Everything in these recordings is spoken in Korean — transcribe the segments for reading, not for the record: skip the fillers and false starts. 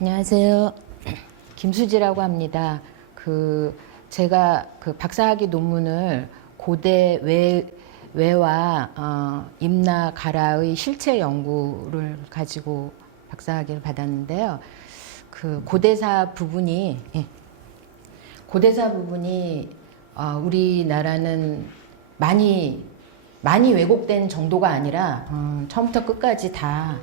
안녕하세요. 김수지라고 합니다. 제가 박사학위 논문을 고대 외와 임나 가라의 실체 연구를 가지고 박사학위를 받았는데요. 고대사 부분이 우리나라는 많이 왜곡된 정도가 아니라 처음부터 끝까지 다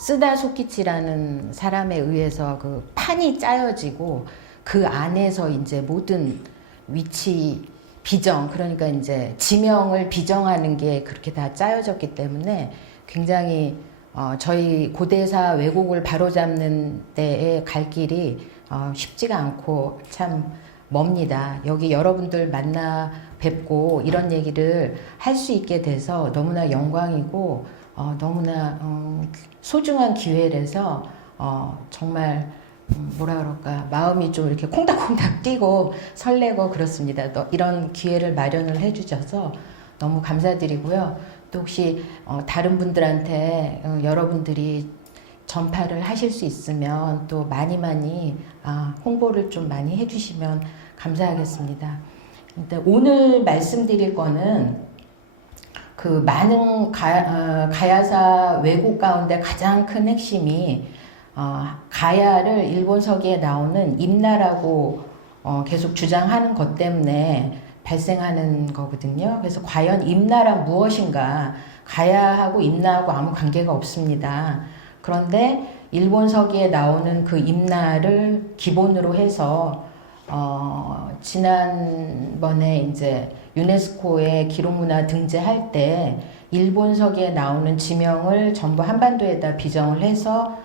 쓰다 소키치라는 사람에 의해서 판이 짜여지고 그 안에서 이제 모든 위치 비정, 그러니까 이제 지명을 비정하는 게 그렇게 다 짜여졌기 때문에 굉장히 저희 고대사 왜곡을 바로잡는 데에 갈 길이 쉽지가 않고 참 멉니다. 여기 여러분들 만나 뵙고 이런 얘기를 할 수 있게 돼서 너무나 영광이고 너무나 소중한 기회라서 정말 뭐라 그럴까, 마음이 좀 이렇게 콩닥콩닥 뛰고 설레고 그렇습니다. 이런 기회를 마련을 해주셔서 너무 감사드리고요. 또 혹시 다른 분들한테 여러분들이 전파를 하실 수 있으면 또 많이 홍보를 좀 많이 해주시면 감사하겠습니다. 오늘 말씀드릴 거는 많은 가야사 왜곡 가운데 가장 큰 핵심이 가야를 일본 서기에 나오는 임나라고 계속 주장하는 것 때문에 발생하는 거거든요. 그래서 과연 임나란 무엇인가? 가야하고 임나하고 아무 관계가 없습니다. 그런데 일본 서기에 나오는 그 임나를 기본으로 해서 지난번에 이제 유네스코에 기록문화 등재할 때 일본 서기에 나오는 지명을 전부 한반도에다 비정을 해서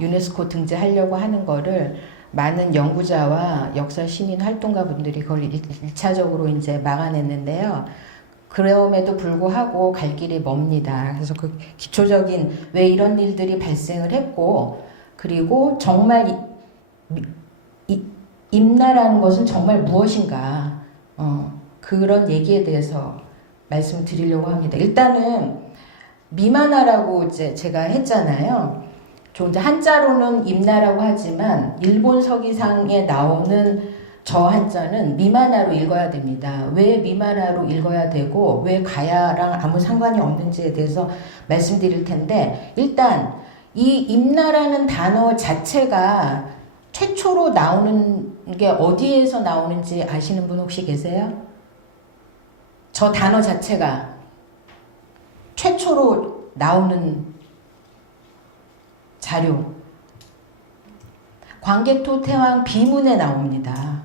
유네스코 등재하려고 하는 거를 많은 연구자와 역사 시민 활동가 분들이 그걸 1차적으로 이제 막아냈는데요. 그럼에도 불구하고 갈 길이 멉니다. 그래서 기초적인 왜 이런 일들이 발생을 했고, 그리고 정말 임나라는 것은 정말 무엇인가, 그런 얘기에 대해서 말씀드리려고 합니다. 일단은 미마나라고 이제 제가 했잖아요. 좀 이제 한자로는 임나라고 하지만 일본 서기상에 나오는 저 한자는 미마나로 읽어야 됩니다. 왜 미마나로 읽어야 되고 왜 가야랑 아무 상관이 없는지에 대해서 말씀드릴 텐데, 일단 이 임나라는 단어 자체가 최초로 나오는 게 어디에서 나오는지 아시는 분 혹시 계세요? 저 단어 자체가 최초로 나오는 자료, 광개토 태왕 비문에 나옵니다.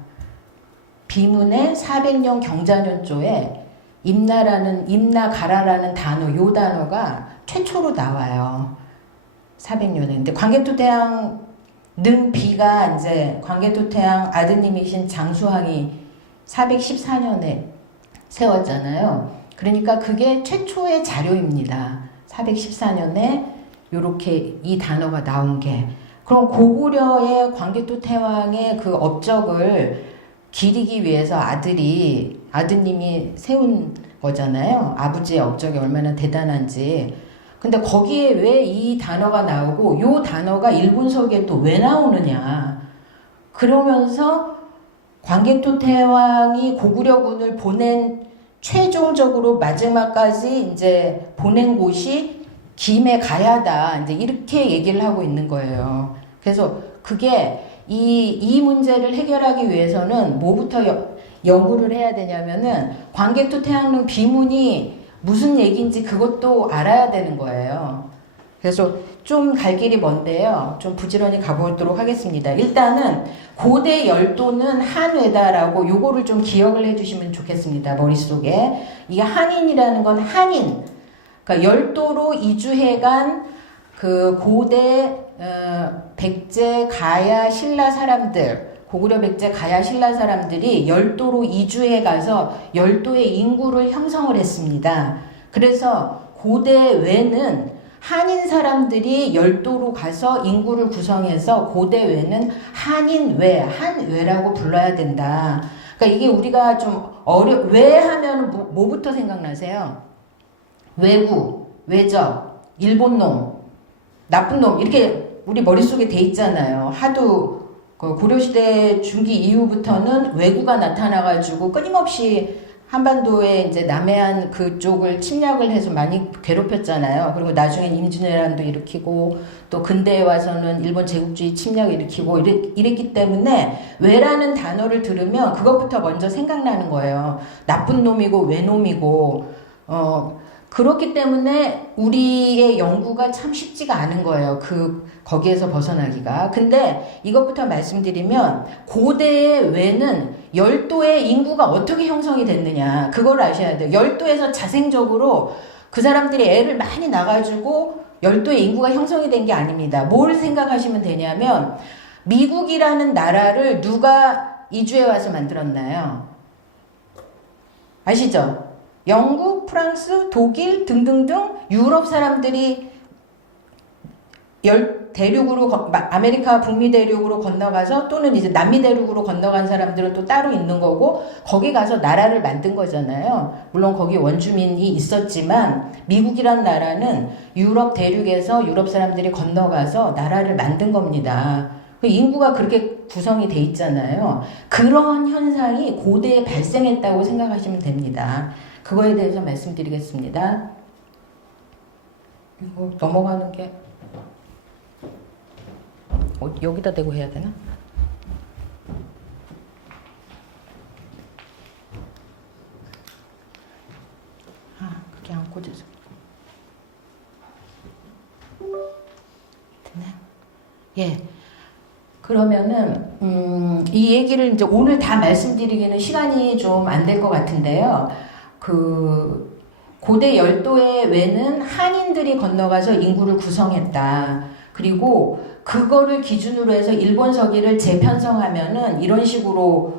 비문의 400년 경자년조에 임나가라라는 단어, 요 단어가 최초로 나와요. 400년에. 근데 광개토 태왕 능비가 이제 광개토 태왕 아드님이신 장수왕이 414년에 세웠잖아요. 그러니까 그게 최초의 자료입니다. 414년에 요렇게 이 단어가 나온 게. 그럼 고구려의 광개토 태왕의 그 업적을 기리기 위해서 아드님이 세운 거잖아요. 아버지의 업적이 얼마나 대단한지. 근데 거기에 왜 이 단어가 나오고 요 단어가 일본 서기에 또 왜 나오느냐. 그러면서 광개토 태왕이 고구려군을 최종적으로 마지막까지 이제 보낸 곳이 김해 가야다. 이제 이렇게 얘기를 하고 있는 거예요. 그래서 그게 이 문제를 해결하기 위해서는 뭐부터 연구를 해야 되냐면은 광개토 태왕릉 비문이 무슨 얘기인지 그것도 알아야 되는 거예요. 그래서 좀 갈 길이 먼데요. 좀 부지런히 가보도록 하겠습니다. 일단은 고대 열도는 한외다라고 요거를 좀 기억을 해주시면 좋겠습니다. 머릿속에. 이게 한인이라는 건 한인. 그러니까 열도로 이주해간 그 고대 백제 가야 신라 사람들, 고구려 백제 가야 신라 사람들이 열도로 이주해 가서 열도의 인구를 형성을 했습니다. 그래서 고대 외는 한인 사람들이 열도로 가서 인구를 구성해서 고대 외는 한외라고 불러야 된다. 그러니까 이게 우리가 좀 외 하면 뭐부터 생각나세요? 외구, 외적, 일본 놈, 나쁜 놈, 이렇게 우리 머릿속에 돼 있잖아요. 하도 그 고려시대 중기 이후부터는 왜구가 나타나가지고 끊임없이 한반도에 이제 남해안 그쪽을 침략을 해서 많이 괴롭혔잖아요. 그리고 나중엔 임진왜란도 일으키고 또 근대에 와서는 일본 제국주의 침략을 일으키고 이랬기 때문에 왜라는 단어를 들으면 그것부터 먼저 생각나는 거예요. 나쁜 놈이고 외놈이고 그렇기 때문에 우리의 연구가 참 쉽지가 않은 거예요. 거기에서 벗어나기가. 근데 이것부터 말씀드리면 고대의 왜는 열도의 인구가 어떻게 형성이 됐느냐. 그걸 아셔야 돼요. 열도에서 자생적으로 그 사람들이 애를 많이 낳아가지고 열도의 인구가 형성이 된 게 아닙니다. 뭘 생각하시면 되냐면 미국이라는 나라를 누가 이주해 와서 만들었나요? 아시죠? 영국, 프랑스, 독일 등등등 유럽 사람들이 대륙으로 아메리카 북미 대륙으로 건너가서 또는 이제 남미 대륙으로 건너간 사람들은 또 따로 있는 거고 거기 가서 나라를 만든 거잖아요. 물론 거기 원주민이 있었지만 미국이란 나라는 유럽 대륙에서 유럽 사람들이 건너가서 나라를 만든 겁니다. 인구가 그렇게 구성이 돼 있잖아요. 그런 현상이 고대에 발생했다고 생각하시면 됩니다. 그거에 대해서 말씀드리겠습니다. 이거 넘어가는 게 여기다 대고 해야 되나? 그게 안 꽂아서. 됐네. 예. 그러면은 이 얘기를 이제 오늘 다 말씀드리기는 시간이 좀 안 될 것 같은데요. 고대 열도의 왜는 한인들이 건너가서 인구를 구성했다. 그리고 그거를 기준으로 해서 일본 서기를 재편성하면은 이런 식으로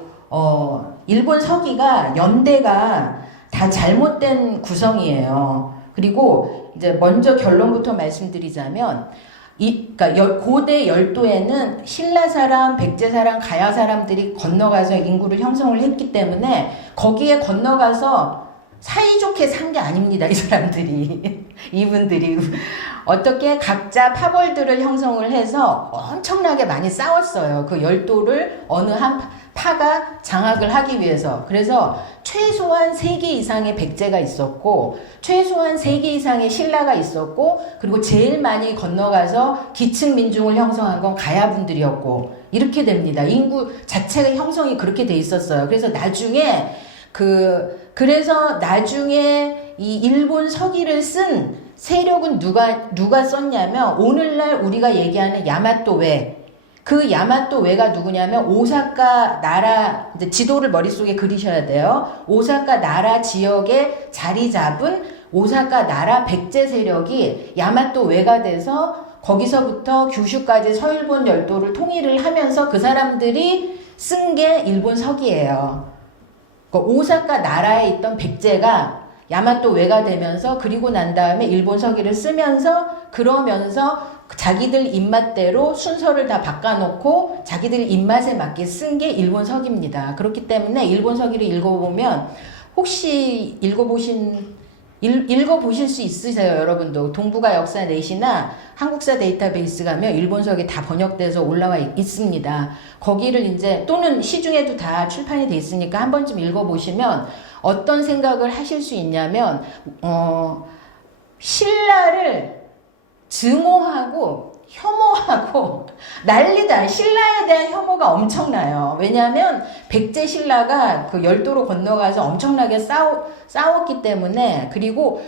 일본 서기가 연대가 다 잘못된 구성이에요. 그리고 이제 먼저 결론부터 말씀드리자면 그러니까 고대 열도에는 신라 사람, 백제 사람, 가야 사람들이 건너가서 인구를 형성을 했기 때문에 거기에 건너가서 사이좋게 산 게 아닙니다. 이 사람들이. 이분들이 어떻게 각자 파벌들을 형성을 해서 엄청나게 많이 싸웠어요. 그 열도를 어느 한 파가 장악을 하기 위해서. 그래서 최소한 3개 이상의 백제가 있었고 최소한 3개 이상의 신라가 있었고 그리고 제일 많이 건너가서 기층 민중을 형성한 건 가야분들이었고 이렇게 됩니다. 인구 자체가 형성이 그렇게 돼 있었어요. 그래서 나중에 이 일본 서기를 쓴 세력은 누가 썼냐면 오늘날 우리가 얘기하는 야마토 외. 그 야마토 외가 누구냐면 오사카 나라 이제 지도를 머릿속에 그리셔야 돼요. 오사카 나라 지역에 자리 잡은 오사카 나라 백제 세력이 야마토 외가 돼서 거기서부터 규슈까지 서일본 열도를 통일을 하면서 그 사람들이 쓴 게 일본 서기예요. 오사카 나라에 있던 백제가 야마토 외가 되면서 그리고 난 다음에 일본 서기를 쓰면서 그러면서 자기들 입맛대로 순서를 다 바꿔놓고 자기들 입맛에 맞게 쓴 게 일본 서기입니다. 그렇기 때문에 일본 서기를 읽어보면 혹시 읽어보실 수 있으세요, 여러분도. 동북아 역사 넷이나 한국사 데이터베이스 가면 일본서기 다 번역돼서 올라와 있습니다. 거기를 이제 또는 시중에도 다 출판이 돼 있으니까 한 번쯤 읽어보시면 어떤 생각을 하실 수 있냐면 신라를 증오하고 혐오하고 난리다. 신라에 대한 혐오가 엄청나요. 왜냐하면 백제 신라가 그 열도로 건너가서 엄청나게 싸웠기 때문에. 그리고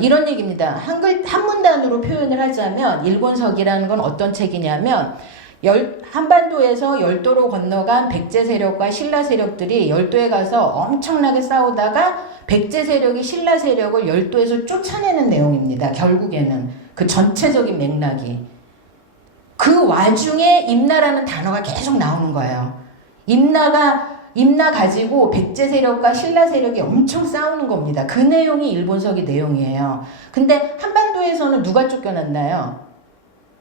이런 얘기입니다. 한 문단으로 표현을 하자면 일본서기라는 건 어떤 책이냐면 한반도에서 열도로 건너간 백제 세력과 신라 세력들이 열도에 가서 엄청나게 싸우다가 백제 세력이 신라 세력을 열도에서 쫓아내는 내용입니다. 결국에는 그 전체적인 맥락이. 그 와중에 임나라는 단어가 계속 나오는 거예요. 임나 가지고 백제 세력과 신라 세력이 엄청 싸우는 겁니다. 그 내용이 일본서기 내용이에요. 근데 한반도에서는 누가 쫓겨났나요?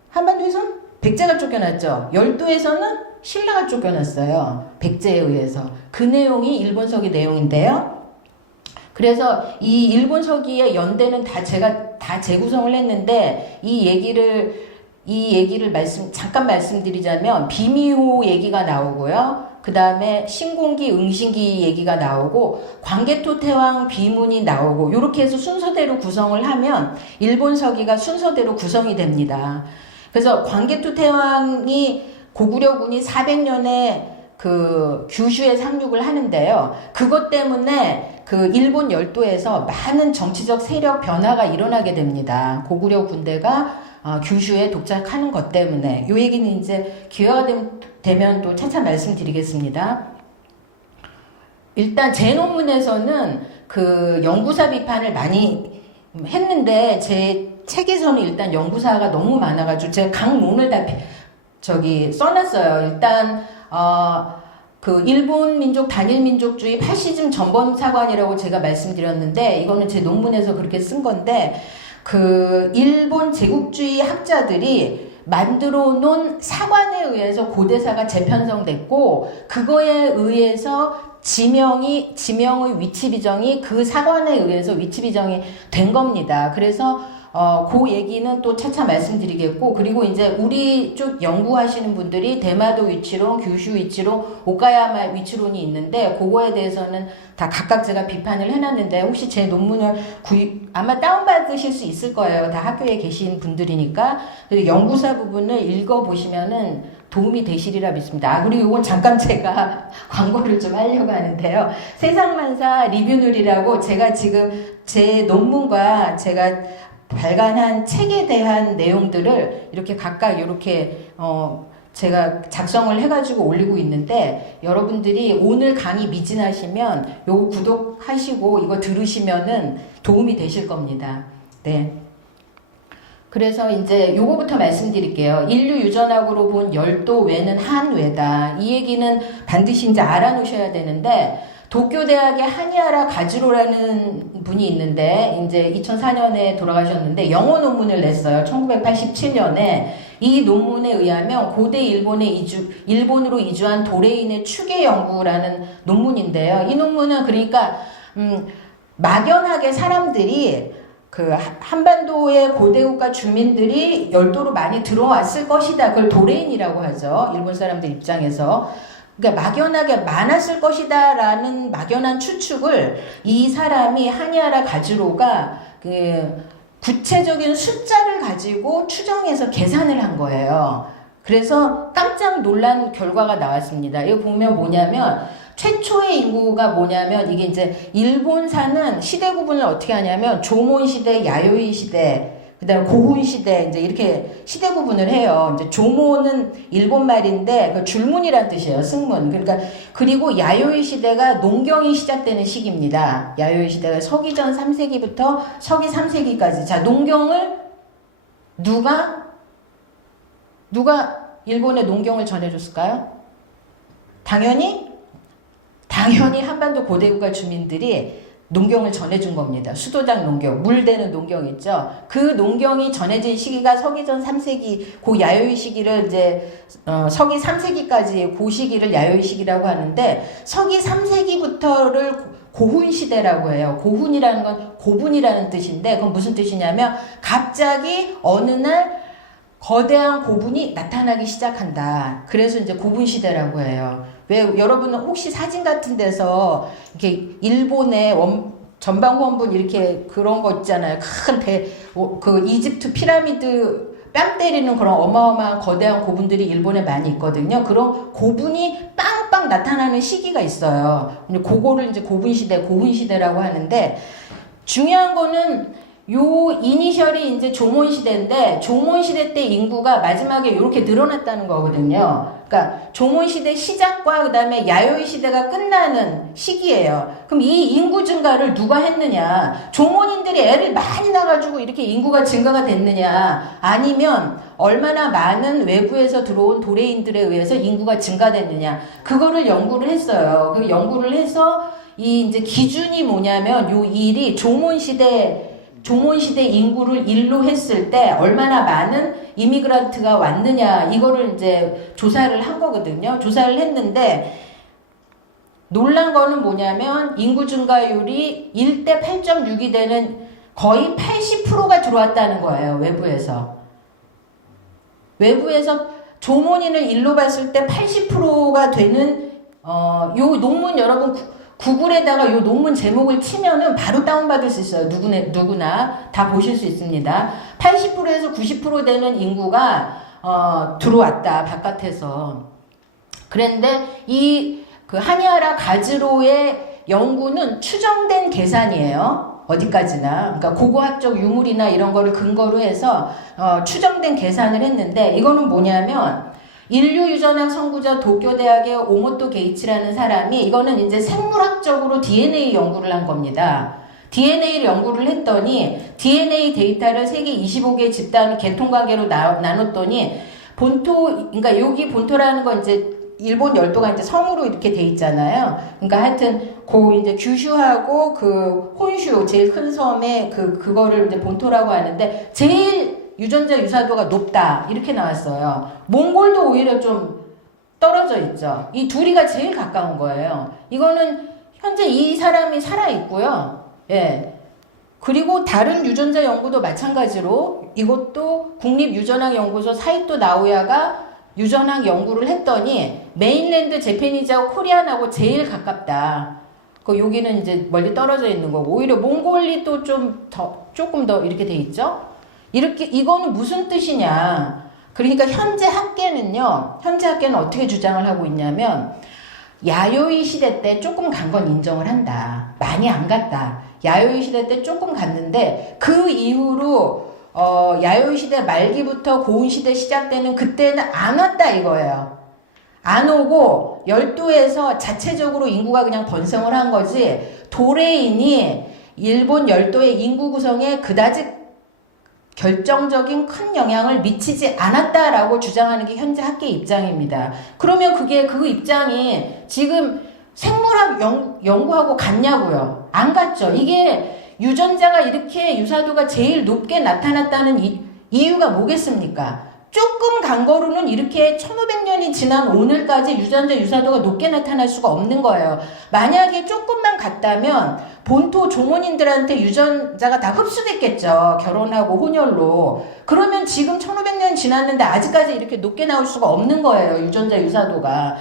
한반도에서는 백제가 쫓겨났죠. 열도에서는 신라가 쫓겨났어요. 백제에 의해서. 그 내용이 일본서기 내용인데요. 그래서 이 일본서기의 연대는 제가 다 재구성을 했는데 이 얘기를 이 얘기를 잠깐 말씀드리자면 비미호 얘기가 나오고요. 그 다음에 신공기, 응신기 얘기가 나오고 광개토 태왕 비문이 나오고 이렇게 해서 순서대로 구성을 하면 일본 서기가 순서대로 구성이 됩니다. 그래서 광개토 태왕이 고구려군이 400년에 그 규슈에 상륙을 하는데요. 그것 때문에 그 일본 열도에서 많은 정치적 세력 변화가 일어나게 됩니다. 고구려 군대가 규슈에 도착하는 것 때문에. 이 얘기는 이제 기회가 되면 또 차차 말씀드리겠습니다. 일단 제 논문에서는 그 연구사 비판을 많이 했는데 제 책에서는 일단 연구사가 너무 많아가지고 제가 강론을 다 써놨어요. 일단 그 일본 민족 단일 민족주의 파시즘 전범사관이라고 제가 말씀드렸는데 이거는 제 논문에서 그렇게 쓴 건데 그 일본 제국주의 학자들이 만들어 놓은 사관에 의해서 고대사가 재편성됐고 그거에 의해서 지명의 위치 비정이 그 사관에 의해서 위치 비정이 된 겁니다. 그래서 그 얘기는 또 차차 말씀드리겠고, 그리고 이제 우리 쪽 연구하시는 분들이 대마도 위치론, 규슈 위치론, 오카야마 위치론이 있는데 그거에 대해서는 다 각각 제가 비판을 해놨는데 혹시 제 논문을 아마 다운받으실 수 있을 거예요. 다 학교에 계신 분들이니까. 그래서 연구사 부분을 읽어보시면은 도움이 되시리라 믿습니다. 그리고 이건 잠깐 제가 광고를 좀 하려고 하는데요. 세상만사 리뷰놀이라고 제가 지금 제 논문과 제가 발간한 책에 대한 내용들을 이렇게 각각 이렇게 제가 작성을 해가지고 올리고 있는데 여러분들이 오늘 강의 미진하시면 요거 구독하시고 이거 들으시면은 도움이 되실 겁니다. 네. 그래서 이제 요거부터 말씀드릴게요. 인류 유전학으로 본 열도 외는 한외다. 이 얘기는 반드시 이제 알아놓으셔야 되는데 도쿄대학의 하니하라 가즈로라는 분이 있는데 이제 2004년에 돌아가셨는데 영어 논문을 냈어요. 1987년에. 이 논문에 의하면 고대 일본으로 이주한 도레인의 추계 연구라는 논문인데요. 이 논문은 그러니까 막연하게 사람들이 그 한반도의 고대국가 주민들이 열도로 많이 들어왔을 것이다. 그걸 도레인이라고 하죠. 일본 사람들 입장에서. 그러니까 막연하게 많았을 것이다 라는 막연한 추측을 이 사람이 하니하라 가즈로가 그 구체적인 숫자를 가지고 추정해서 계산을 한 거예요. 그래서 깜짝 놀란 결과가 나왔습니다. 이거 보면 뭐냐면 최초의 인구가 뭐냐면 이게 이제 일본사는 시대 구분을 어떻게 하냐면 조몬 시대, 야요이 시대, 그다음에 고훈 시대 이제 이렇게 시대 구분을 해요. 이제 조모는 일본 말인데 그 줄문이란 뜻이에요. 승문. 그러니까 그리고 야요이 시대가 농경이 시작되는 시기입니다. 야요이 시대가 서기전 3세기부터 서기 3세기까지. 자, 농경을 누가 일본에 농경을 전해줬을까요? 당연히 한반도 고대국가 주민들이 농경을 전해준 겁니다. 수도장 농경, 물대는 농경 있죠. 그 농경이 전해진 시기가 서기전 3세기, 그 야요이 시기를 이제 서기 3세기까지 그 시기를 야요이 시기라고 하는데 서기 3세기부터를 고훈 시대라고 해요. 고훈이라는 건 고분이라는 뜻인데 그건 무슨 뜻이냐면 갑자기 어느 날 거대한 고분이 나타나기 시작한다. 그래서 이제 고분 시대라고 해요. 왜 여러분은 혹시 사진 같은 데서 이렇게 일본의 전방원분 이렇게 그런 거 있잖아요. 그 이집트 피라미드 뺨 때리는 그런 어마어마한 거대한 고분들이 일본에 많이 있거든요. 그런 고분이 빵빵 나타나는 시기가 있어요. 그거를 이제 고분 시대, 고훈 시대라고 하는데 중요한 거는 요 이니셜이 이제 조몬 시대인데 조몬 시대 때 인구가 마지막에 이렇게 늘어났다는 거거든요. 그러니까 조몬 시대 시작과 그다음에 야요이 시대가 끝나는 시기예요. 그럼 이 인구 증가를 누가 했느냐? 조몬인들이 애를 많이 낳아가지고 이렇게 인구가 증가가 됐느냐? 아니면 얼마나 많은 외부에서 들어온 도레인들에 의해서 인구가 증가됐느냐? 그거를 연구를 했어요. 그 연구를 해서 이 이제 기준이 뭐냐면 요 일이 조몬 시대 인구를 1로 했을 때 얼마나 많은 이미그란트가 왔느냐 이거를 이제 조사를 한 거거든요. 조사를 했는데 놀란 거는 뭐냐면 인구 증가율이 1대 8.6이 되는 거의 80%가 들어왔다는 거예요. 외부에서. 외부에서 조몬인을 일로 봤을 때 80%가 되는 요 논문 여러분 구글에다가 요 논문 제목을 치면은 바로 다운받을 수 있어요. 누구나 다 보실 수 있습니다. 80%에서 90% 되는 인구가 들어왔다 바깥에서. 그런데 그 하니아라 가즈로의 연구는 추정된 계산이에요. 어디까지나. 그러니까 고고학적 유물이나 이런 거를 근거로 해서 추정된 계산을 했는데, 이거는 뭐냐면 인류 유전학 선구자 도쿄대학의 오모토 게이치라는 사람이, 이거는 이제 생물학적으로 DNA 연구를 한 겁니다. DNA를 연구를 했더니 DNA 데이터를 세계 25개 집단 계통관계로 나눴더니 그러니까 여기 본토라는 건 이제 일본 열도가 이제 섬으로 이렇게 돼 있잖아요. 그러니까 하여튼 이제 규슈하고 그 혼슈 제일 큰 섬에 그거를 이제 본토라고 하는데 제일 유전자 유사도가 높다 이렇게 나왔어요. 몽골도 오히려 좀 떨어져 있죠. 이 둘이가 제일 가까운 거예요. 이거는 현재 이 사람이 살아 있고요. 예. 그리고 다른 유전자 연구도 마찬가지로 이것도 국립유전학연구소 사이토 나오야가 유전학 연구를 했더니 메인랜드 재패니즈하고 코리안하고 제일 가깝다. 여기는 이제 멀리 떨어져 있는 거고, 오히려 몽골이 또 조금 더 이렇게 돼 있죠? 이거는 무슨 뜻이냐. 그러니까 현재 학계는 어떻게 주장을 하고 있냐면, 야요이 시대 때 조금 간 건 인정을 한다. 많이 안 갔다. 야요이 시대 때 조금 갔는데, 그 이후로 야요이 시대 말기부터 고운 시대 시작되는 그때는 안 왔다 이거예요. 안 오고 열도에서 자체적으로 인구가 그냥 번성을 한 거지, 도레인이 일본 열도의 인구 구성에 그다지 결정적인 큰 영향을 미치지 않았다라고 주장하는 게 현재 학계 입장입니다. 그러면 그 입장이 지금 생물학 연구하고 같냐고요? 안 같죠. 이게 유전자가 이렇게 유사도가 제일 높게 나타났다는 이유가 뭐겠습니까? 조금 간 거로는 이렇게 1500년이 지난 오늘까지 유전자 유사도가 높게 나타날 수가 없는 거예요. 만약에 조금만 갔다면 본토 조몬인들한테 유전자가 다 흡수됐겠죠. 결혼하고 혼혈로. 그러면 지금 1500년 지났는데 아직까지 이렇게 높게 나올 수가 없는 거예요. 유전자 유사도가.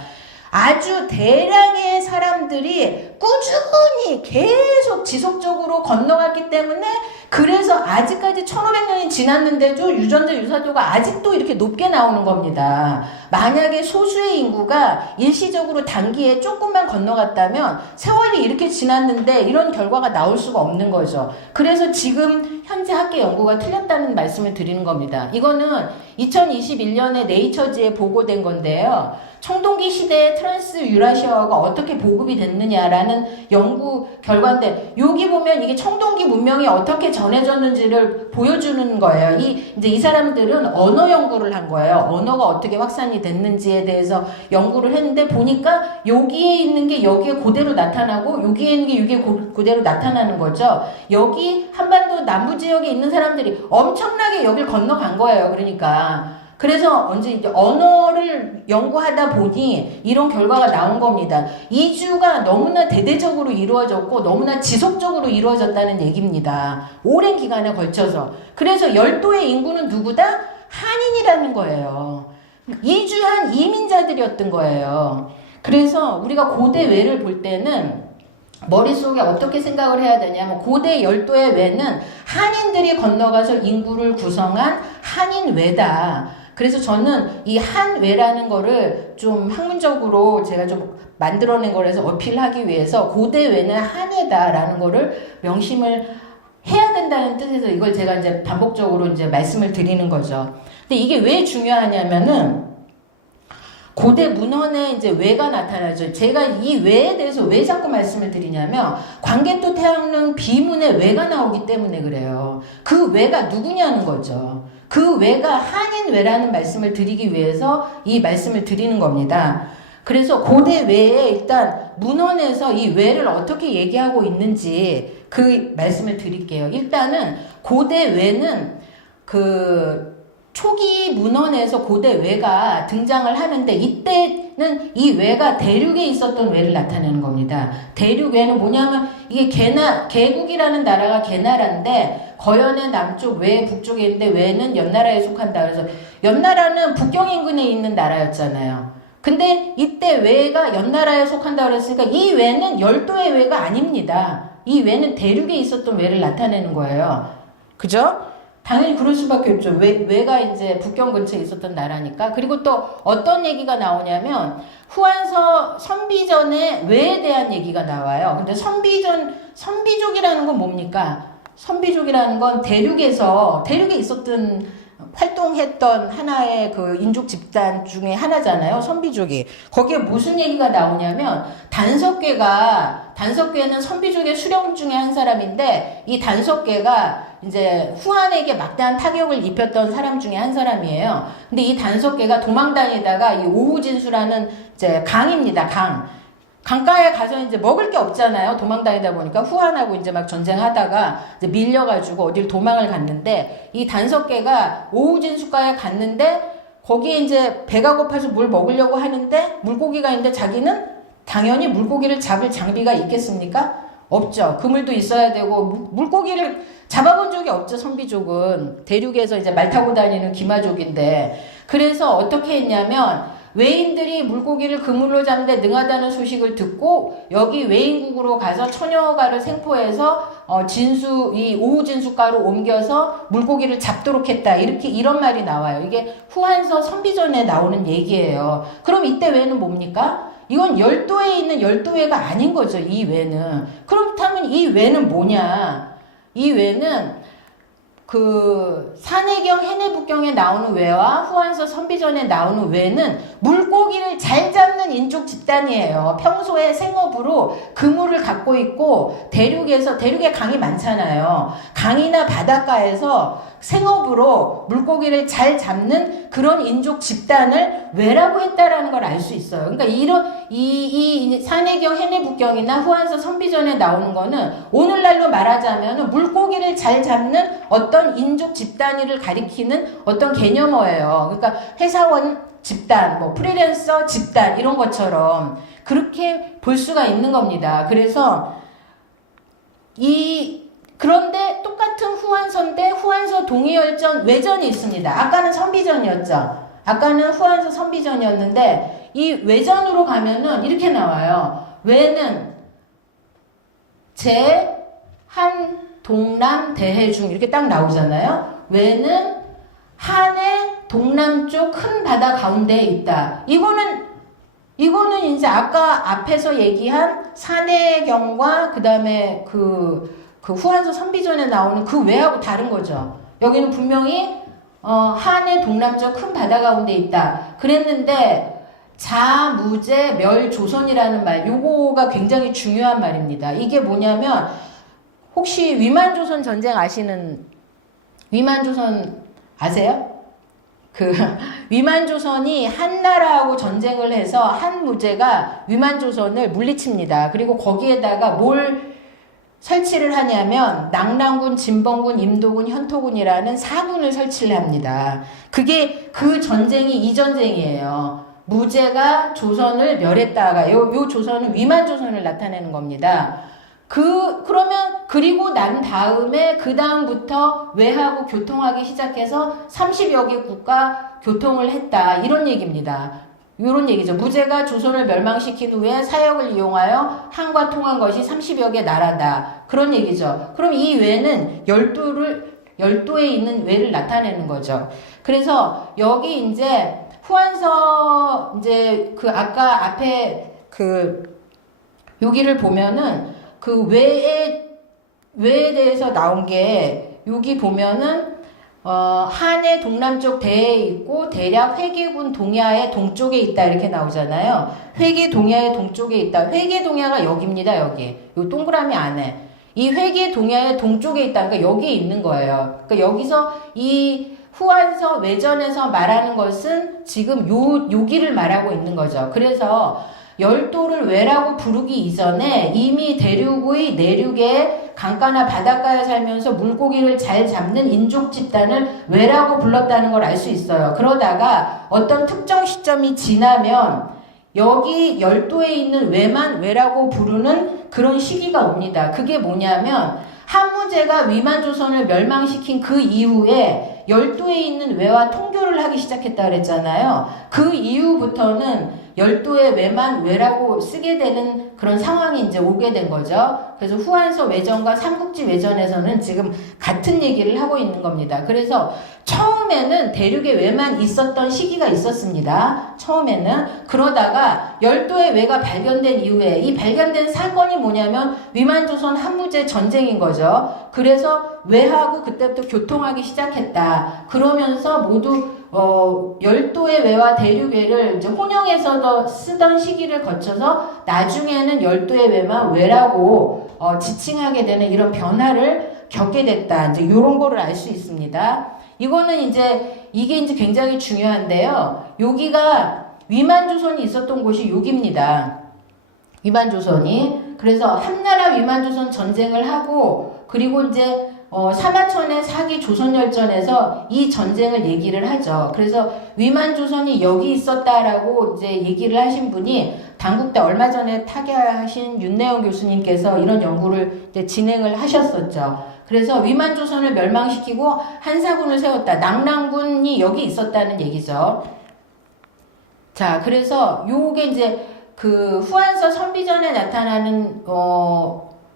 아주 대량의 사람들이 꾸준히 계속 지속적으로 건너갔기 때문에, 그래서 아직까지 1500년이 지났는데도 유전자 유사도가 아직도 이렇게 높게 나오는 겁니다. 만약에 소수의 인구가 일시적으로 단기에 조금만 건너갔다면 세월이 이렇게 지났는데 이런 결과가 나올 수가 없는 거죠. 그래서 지금 현재 학계 연구가 틀렸다는 말씀을 드리는 겁니다. 이거는 2021년에 네이처지에 보고된 건데요. 청동기 시대의 트란스 유라시아어가 어떻게 보급이 됐느냐라는 연구 결과인데, 여기 보면 이게 청동기 문명이 어떻게 전해졌는지를 보여주는 거예요. 이제 이 사람들은 언어 연구를 한 거예요. 언어가 어떻게 확산이 됐는지에 대해서 연구를 했는데, 보니까 여기에 있는 게 여기에 그대로 나타나고 여기에 있는 게 여기에 그대로 나타나는 거죠. 여기 한반도 남부 지역에 있는 사람들이 엄청나게 여길 건너간 거예요. 그래서 이제 언어를 연구하다 보니 이런 결과가 나온 겁니다. 이주가 너무나 대대적으로 이루어졌고 너무나 지속적으로 이루어졌다는 얘기입니다. 오랜 기간에 걸쳐서. 그래서 열도의 인구는 누구다? 한인이라는 거예요. 이주한 이민자들이었던 거예요. 그래서 우리가 고대 외를 볼 때는 머릿속에 어떻게 생각을 해야 되냐면, 고대 열도의 외는 한인들이 건너가서 인구를 구성한 한인외다. 그래서 저는 이 한외라는 거를 좀 학문적으로 제가 좀 만들어낸 거라서 어필하기 위해서 고대외는 한외다라는 거를 명심을 해야 된다는 뜻에서 이걸 제가 이제 반복적으로 이제 말씀을 드리는 거죠. 근데 이게 왜 중요하냐면은, 고대 문헌에 이제 외가 나타나죠. 제가 이 외에 대해서 왜 자꾸 말씀을 드리냐면, 광개토 태양릉 비문에 외가 나오기 때문에 그래요. 그 외가 누구냐는 거죠. 그 외가 한인외라는 말씀을 드리기 위해서 이 말씀을 드리는 겁니다. 그래서 고대 외에 일단 문헌에서 이 외를 어떻게 얘기하고 있는지 그 말씀을 드릴게요. 일단은 고대 외는 초기 문헌에서 고대 외가 등장을 하는데 이때는 이 외가 대륙에 있었던 외를 나타내는 겁니다. 대륙 외는 뭐냐면 이게 개국이라는 나라가 개나라인데 거연의 남쪽, 외 북쪽에 있는데 외는 연나라에 속한다. 그래서 연나라는 북경 인근에 있는 나라였잖아요. 근데 이때 외가 연나라에 속한다 그랬으니까 이 외는 열도의 외가 아닙니다. 이 외는 대륙에 있었던 외를 나타내는 거예요. 그죠? 당연히 그럴 수밖에 없죠. 외가 이제 북경 근처에 있었던 나라니까. 그리고 또 어떤 얘기가 나오냐면 후한서 선비전에 외에 대한 얘기가 나와요. 근데 선비족이라는 건 뭡니까? 선비족이라는 건 대륙에 있었던 활동했던 하나의 그 인족 집단 중에 하나잖아요. 선비족이. 거기에 무슨 얘기가 나오냐면 단석괴는 선비족의 수령 중에 한 사람인데 이 단석괴가 이제 후한에게 막대한 타격을 입혔던 사람 중에 한 사람이에요. 근데 이 단석괴가 도망다니다가 이 오후진수라는 이제 강입니다. 강가에 가서 이제 먹을 게 없잖아요. 도망다니다 보니까 후한하고 이제 막 전쟁하다가 이제 밀려가지고 어딜 도망을 갔는데 이 단석괴가 오후진수가에 갔는데 거기에 이제 배가 고파서 물 먹으려고 하는데 물고기가 있는데 자기는 당연히 물고기를 잡을 장비가 있겠습니까? 없죠. 그물도 있어야 되고 물고기를 잡아본 적이 없죠. 선비족은 대륙에서 이제 말 타고 다니는 기마족인데 그래서 어떻게 했냐면 외인들이 물고기를 그물로 잡는데 능하다는 소식을 듣고 여기 외인국으로 가서 처녀가를 생포해서 이 오후진수가로 옮겨서 물고기를 잡도록 했다. 이런 말이 나와요. 이게 후한서 선비전에 나오는 얘기예요. 그럼 이때 외는 뭡니까? 이건 열도에 있는 열도외가 아닌 거죠. 이 외는. 그렇다면 이 외는 뭐냐? 이 외는 그 산해경 해내북경에 나오는 외와 후한서 선비전에 나오는 외는 물고기를 잘 잡는 인족 집단이에요. 평소에 생업으로 그물을 갖고 있고 대륙에 강이 많잖아요. 강이나 바닷가에서 생업으로 물고기를 잘 잡는 그런 인족 집단을 외라고 했다라는 걸 알 수 있어요. 그러니까 이 산해경 해내북경이나 후한서 선비전에 나오는 거는 오늘날로 말하자면 물고기를 잘 잡는 어떤 인족 집단을 가리키는 어떤 개념어예요. 그러니까 회사원 집단, 뭐 프리랜서 집단 이런 것처럼 그렇게 볼 수가 있는 겁니다. 그래서 그런데 똑같은 후한서인데 후한서 동의열전 외전이 있습니다. 아까는 선비전이었죠. 아까는 후한서 선비전이었는데 이 외전으로 가면은 이렇게 나와요. 외는 한 동남 대해중 이렇게 딱 나오잖아요. 외는 한의 동남쪽 큰 바다 가운데에 있다. 이거는 이제 아까 앞에서 얘기한 산해경과 그다음에 그 후한서 선비전에 나오는 그 외하고 다른 거죠. 여기는 분명히 한의 동남쪽 큰 바다 가운데 있다. 그랬는데 자무제 멸조선이라는 말, 요거가 굉장히 중요한 말입니다. 이게 뭐냐면 혹시 위만조선 전쟁 위만조선 아세요? 위만조선이 한나라하고 전쟁을 해서 한무제가 위만조선을 물리칩니다. 그리고 거기에다가 뭘 설치를 하냐면 낙랑군, 진봉군, 임도군, 현토군이라는 4군을 설치를 합니다. 그게 그 전쟁이 이 전쟁이에요. 무제가 조선을 멸했다가 요 조선은 위만조선을 나타내는 겁니다. 그리고 난 다음에 그 다음부터 외하고 교통하기 시작해서 30여 개 국가 교통을 했다. 이런 얘기입니다. 이런 얘기죠. 무제가 조선을 멸망시킨 후에 사역을 이용하여 한과 통한 것이 30여 개 나라다. 그런 얘기죠. 그럼 이 외는 열도에 있는 외를 나타내는 거죠. 그래서 여기 이제 후한서 이제 그 아까 앞에 여기를 보면은 그 외에 대해서 나온 게 여기 보면은 한의 동남쪽 대에 있고 대략 회계군 동야의 동쪽에 있다 이렇게 나오잖아요. 회계 동야의 동쪽에 있다. 회계 동야가 여기입니다. 여기 요 동그라미 안에 이 회계 동야의 동쪽에 있다. 그러니까 여기에 있는 거예요. 그러니까 여기서 이 후한서 외전에서 말하는 것은 지금 여기를 말하고 있는 거죠. 그래서 열도를 외라고 부르기 이전에 이미 대륙의 내륙에 강가나 바닷가에 살면서 물고기를 잘 잡는 인족 집단을 외라고 불렀다는 걸 알 수 있어요. 그러다가 어떤 특정 시점이 지나면 여기 열도에 있는 외만 외라고 부르는 그런 시기가 옵니다. 그게 뭐냐면 한무제가 위만조선을 멸망시킨 그 이후에 열도에 있는 외와 통교를 하기 시작했다 그랬잖아요. 그 이후부터는 열도의 외만 외라고 쓰게 되는 그런 상황이 이제 오게 된 거죠. 그래서 후한서 외전과 삼국지 외전에서는 지금 같은 얘기를 하고 있는 겁니다. 그래서 처음에는 대륙에 외만 있었던 시기가 있었습니다. 처음에는. 그러다가 열도의 외가 발견된 이후에 이 발견된 사건이 뭐냐면 위만조선 한무제 전쟁인 거죠. 그래서 외하고 그때부터 교통하기 시작했다. 그러면서 모두 열도의 외와 대륙외를 이제 혼용해서 쓰던 시기를 거쳐서 나중에는 열도의 외만 외라고 지칭하게 되는 이런 변화를 겪게 됐다. 이제 이런 거를 알 수 있습니다. 이거는 이게 이제 굉장히 중요한데요. 여기가 위만조선이 있었던 곳이 여기입니다. 위만조선이. 그래서 한나라 위만조선 전쟁을 하고 그리고 이제 사마천의 사기 조선열전에서 이 전쟁을 얘기를 하죠. 그래서 위만조선이 여기 있었다라고 이제 얘기를 하신 분이 단국대 얼마 전에 타계하신 윤내영 교수님께서 이런 연구를 이제 진행을 하셨었죠. 그래서 위만조선을 멸망시키고 한사군을 세웠다. 낙랑군이 여기 있었다는 얘기죠. 자, 그래서 요게 이제 그 후한서 선비전에 나타나는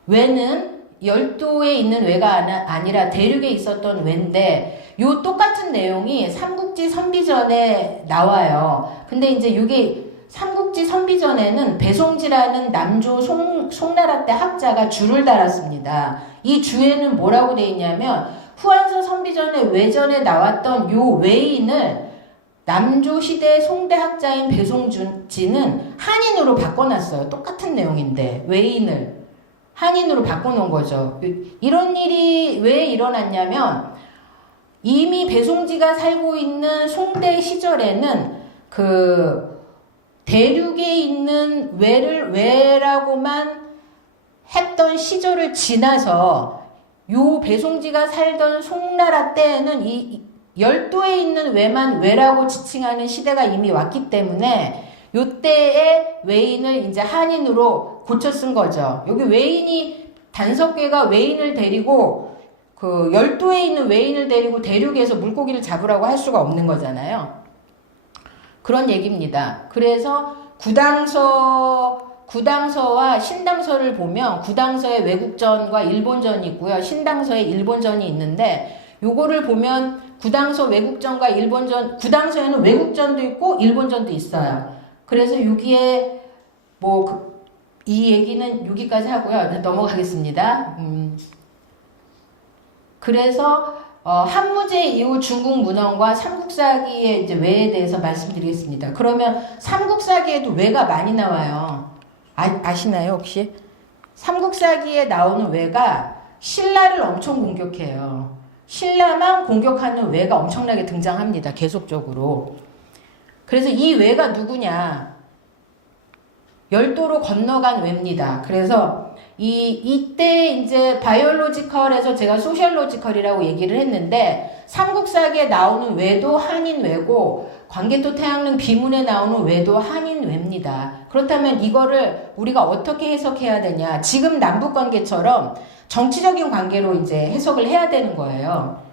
외는 열도에 있는 외가 아니라 대륙에 있었던 외인데 요 똑같은 내용이 삼국지 선비전에 나와요. 근데 이제 이게 삼국지 선비전에는 배송지라는 남조 송나라 때 학자가 주를 달았습니다. 이 주에는 뭐라고 돼 있냐면 후한서 선비전의 외전에 나왔던 요 외인을 남조 시대 송대 학자인 배송지는 한인으로 바꿔놨어요. 똑같은 내용인데 외인을 한인으로 바꿔놓은 거죠. 이런 일이 왜 일어났냐면 이미 배송지가 살고 있는 송대 시절에는 그 대륙에 있는 외를 외라고만 했던 시절을 지나서 요 배송지가 살던 송나라 때에는 이 열도에 있는 외만 외라고 지칭하는 시대가 이미 왔기 때문에 요때의 외인을 이제 한인으로 고쳐 쓴 거죠. 여기 외인이 단석괴가 외인을 데리고 그 열도에 있는 외인을 데리고 대륙에서 물고기를 잡으라고 할 수가 없는 거잖아요. 그런 얘기입니다. 그래서 구당서와 신당서를 보면 구당서에 외국전과 일본전이 있고요. 신당서에 일본전이 있는데 요거를 보면 구당서 외국전과 일본전, 구당서에는 외국전도 있고 일본전도 있어요. 그래서 여기에 이 얘기는 여기까지 하고요. 넘어가겠습니다. 그래서 한무제 이후 중국 문헌과 삼국사기의 이제 외에 대해서 말씀드리겠습니다. 그러면 삼국사기에도 외가 많이 나와요. 아시나요 혹시? 삼국사기에 나오는 외가 신라를 엄청 공격해요. 신라만 공격하는 외가 엄청나게 등장합니다. 계속적으로. 그래서 이 외가 누구냐? 열도로 건너간 외입니다. 그래서 이때 이제 바이올로지컬에서 제가 소셜로지컬이라고 얘기를 했는데 삼국사기에 나오는 외도 한인 외고 광개토 태양릉 비문에 나오는 외도 한인 외입니다. 그렇다면 이거를 우리가 어떻게 해석해야 되냐? 지금 남북 관계처럼 정치적인 관계로 이제 해석을 해야 되는 거예요.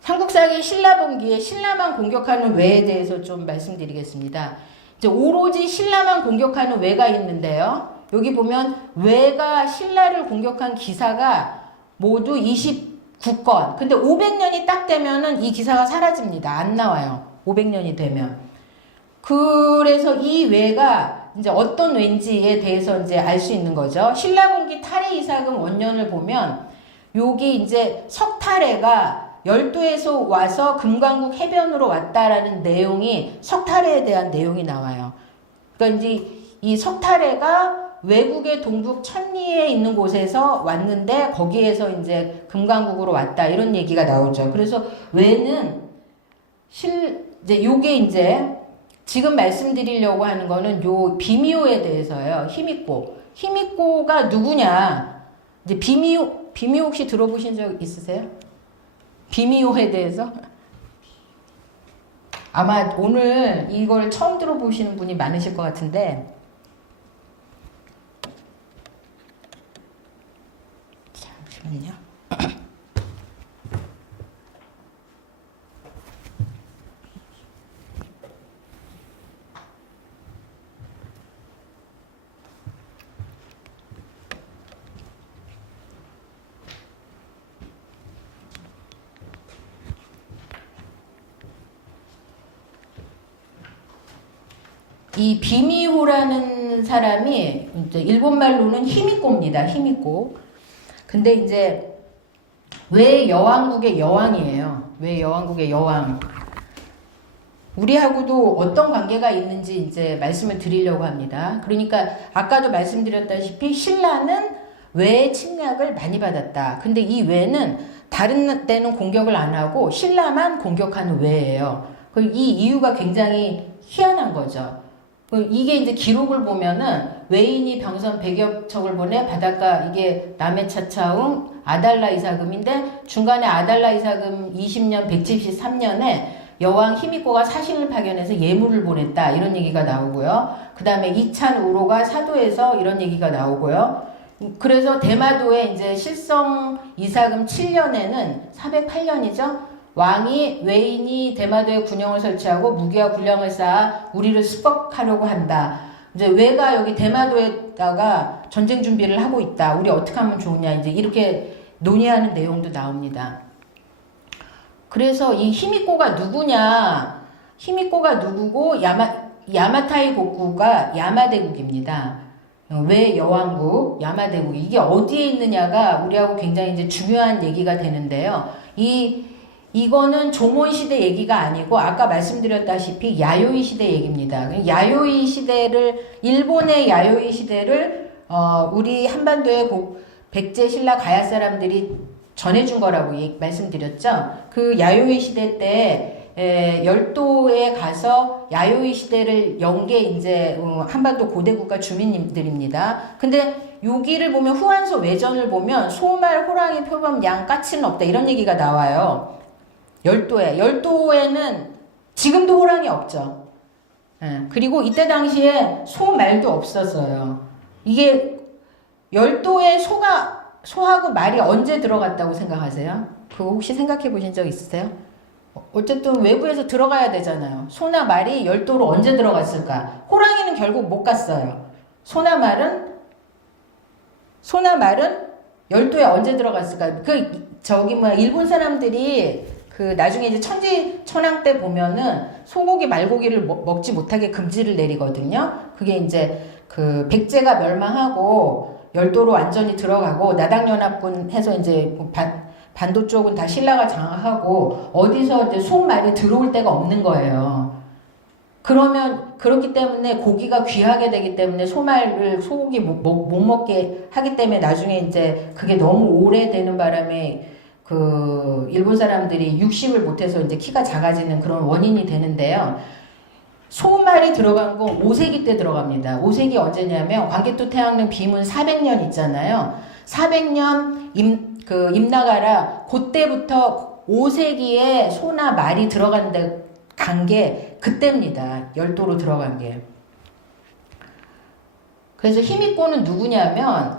삼국사기 신라본기에 신라만 공격하는 외에 대해서 좀 말씀드리겠습니다. 이제 오로지 신라만 공격하는 외가 있는데요. 여기 보면 외가 신라를 공격한 기사가 모두 29건. 근데 500년이 딱 되면은 이 기사가 사라집니다. 안 나와요. 500년이 되면. 그래서 이 외가 이제 어떤 외인지에 대해서 이제 알 수 있는 거죠. 신라본기 탈해 이사금 원년을 보면 여기 이제 석탈해가 열도에서 와서 금강국 해변으로 왔다라는 내용이 석탈해에 대한 내용이 나와요. 그러니까 이제 이 석탈해가 외국의 동북 천리에 있는 곳에서 왔는데 거기에서 이제 금강국으로 왔다 이런 얘기가 나오죠. 그래서 외는 이제 요게 이제 지금 말씀드리려고 하는 거는 요 비미호에 대해서예요. 히미꼬. 히미꼬가 누구냐? 이제 비미호 혹시 들어보신 적 있으세요? 비미호에 대해서? 아마 오늘 이걸 처음 들어보시는 분이 많으실 것 같은데, 잠시만요. 이 비미호라는 사람이 이제 일본말로는 히미꼬입니다. 히미꼬. 근데 이제 왜 여왕국의 여왕이에요? 왜 여왕국의 여왕? 우리하고도 어떤 관계가 있는지 이제 말씀을 드리려고 합니다. 그러니까 아까도 말씀드렸다시피 신라는 외의 침략을 많이 받았다. 근데 이 외는 다른 때는 공격을 안 하고 신라만 공격하는 외예요. 이 이유가 굉장히 희한한 거죠. 이게 이제 기록을 보면은 외인이 병선 100여 척을 보내 바닷가 이게 남해 차차웅 아달라 이사금인데 중간에 아달라 이사금 20년 173년에 여왕 히미꼬가 사신을 파견해서 예물을 보냈다 이런 얘기가 나오고요. 그 다음에 이찬 우로가 사도에서 이런 얘기가 나오고요. 그래서 대마도에 이제 실성 이사금 7년에는 408년이죠. 왕이 외인이 대마도에 군영을 설치하고 무기와 군량을 쌓아 우리를 습격하려고 한다. 이제 외가 여기 대마도에다가 전쟁 준비를 하고 있다. 우리 어떻게 하면 좋으냐. 이제 이렇게 논의하는 내용도 나옵니다. 그래서 이 히미꼬가 누구냐? 히미꼬가 누구고 야마타이 고쿠가 야마대국입니다. 왜 여왕국, 야마대국 이게 어디에 있느냐가 우리하고 굉장히 이제 중요한 얘기가 되는데요. 이거는 조몬 시대 얘기가 아니고 아까 말씀드렸다시피 야요이 시대 얘기입니다. 야요이 시대를 일본의 야요이 시대를 우리 한반도의 백제 신라 가야 사람들이 전해준 거라고 말씀드렸죠. 그 야요이 시대 때 열도에 가서 야요이 시대를 연 게 이제 한반도 고대 국가 주민들입니다. 근데 여기를 보면 후한서 외전을 보면 소말, 호랑이, 표범, 양, 까치는 없다 이런 얘기가 나와요. 열도에는 지금도 호랑이 없죠. 그리고 이때 당시에 소말도 없었어요. 이게 열도에 소하고 말이 언제 들어갔다고 생각하세요? 그거 혹시 생각해 보신 적 있으세요? 어쨌든 외부에서 들어가야 되잖아요. 소나 말이 열도로 언제 들어갔을까? 호랑이는 결국 못 갔어요. 소나 말은 열도에 언제 들어갔을까? 일본 사람들이 나중에 이제 천지천왕 때 보면은 소고기, 말고기를 먹지 못하게 금지를 내리거든요. 그게 이제 백제가 멸망하고 열도로 완전히 들어가고 나당연합군 해서 이제 반도 쪽은 다 신라가 장악하고 어디서 이제 소말이 들어올 데가 없는 거예요. 그렇기 때문에 고기가 귀하게 되기 때문에 소고기 못 먹게 하기 때문에 나중에 이제 그게 너무 오래되는 바람에 일본 사람들이 육식을 못해서 이제 키가 작아지는 그런 원인이 되는데요. 소말이 들어간 건 5세기 때 들어갑니다. 5세기 언제냐면 광개토 태양릉 비문 400년 있잖아요. 400년 임나가라 그때부터 5세기에 소나 말이 간 게 그때입니다. 열도로 들어간 게. 그래서 히미꼬는 누구냐면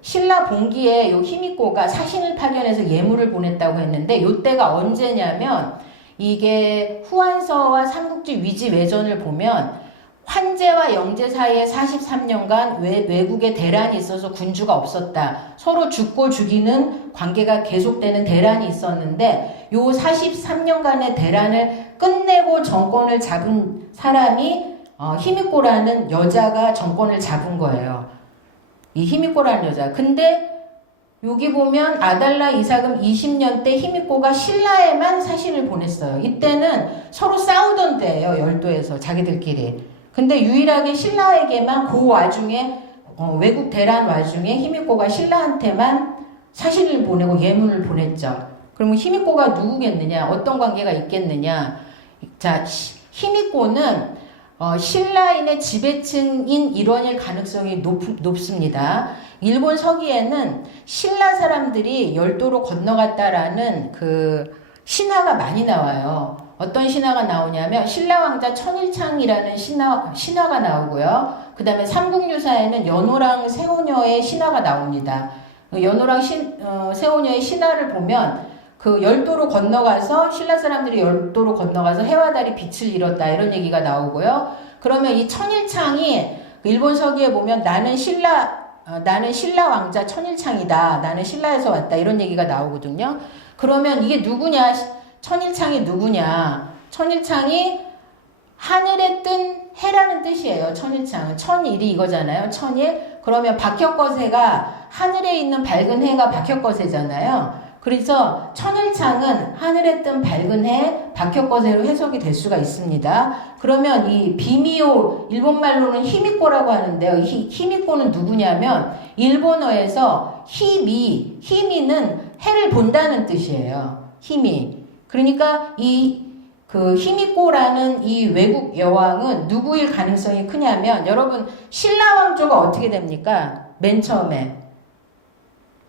신라 봉기에 요 히미꼬가 사신을 파견해서 예물을 보냈다고 했는데 요때가 언제냐면 이게 후한서와 삼국지 위지 외전을 보면 환제와 영제 사이에 43년간 외국에 대란이 있어서 군주가 없었다. 서로 죽고 죽이는 관계가 계속되는 대란이 있었는데 요 43년간의 대란을 끝내고 정권을 잡은 사람이 히미꼬라는 여자가 정권을 잡은 거예요. 이 히미꼬라는 여자. 근데 여기 보면 아달라 이사금 20년 때 히미꼬가 신라에만 사신을 보냈어요. 이때는 서로 싸우던 때예요. 열도에서 자기들끼리. 근데 유일하게 신라에게만 그 와중에 외국 대란 와중에 히미꼬가 신라한테만 사신을 보내고 예문을 보냈죠. 그러면 히미꼬가 누구겠느냐? 어떤 관계가 있겠느냐? 자, 히미코는 신라인의 지배층인 일원일 가능성이 높습니다. 일본 서기에는 신라 사람들이 열도로 건너갔다라는 그 신화가 많이 나와요. 어떤 신화가 나오냐면 신라 왕자 천일창이라는 신화가 나오고요. 그 다음에 삼국유사에는 연호랑 세오녀의 신화가 나옵니다. 연호랑 세오녀의 신화를 보면 그 열도로 건너가서 신라 사람들이 열도로 건너가서 해와 달이 빛을 잃었다 이런 얘기가 나오고요. 그러면 이 천일창이 일본 서기에 보면 나는 신라 왕자 천일창이다. 나는 신라에서 왔다. 이런 얘기가 나오거든요. 그러면 이게 누구냐? 천일창이 누구냐? 천일창이 하늘에 뜬 해라는 뜻이에요. 천일창은 천일이 이거잖아요. 천일. 그러면 박혁거세가 하늘에 있는 밝은 해가 박혁거세잖아요. 그래서 천일창은 하늘에 뜬 밝은 해, 박혁거세로 해석이 될 수가 있습니다. 그러면 이 비미오, 일본말로는 히미코라고 하는데요. 히미코는 누구냐면 일본어에서 히미는 해를 본다는 뜻이에요. 히미. 그러니까 그 히미코라는 이 외국 여왕은 누구일 가능성이 크냐면 여러분 신라 왕조가 어떻게 됩니까? 맨 처음에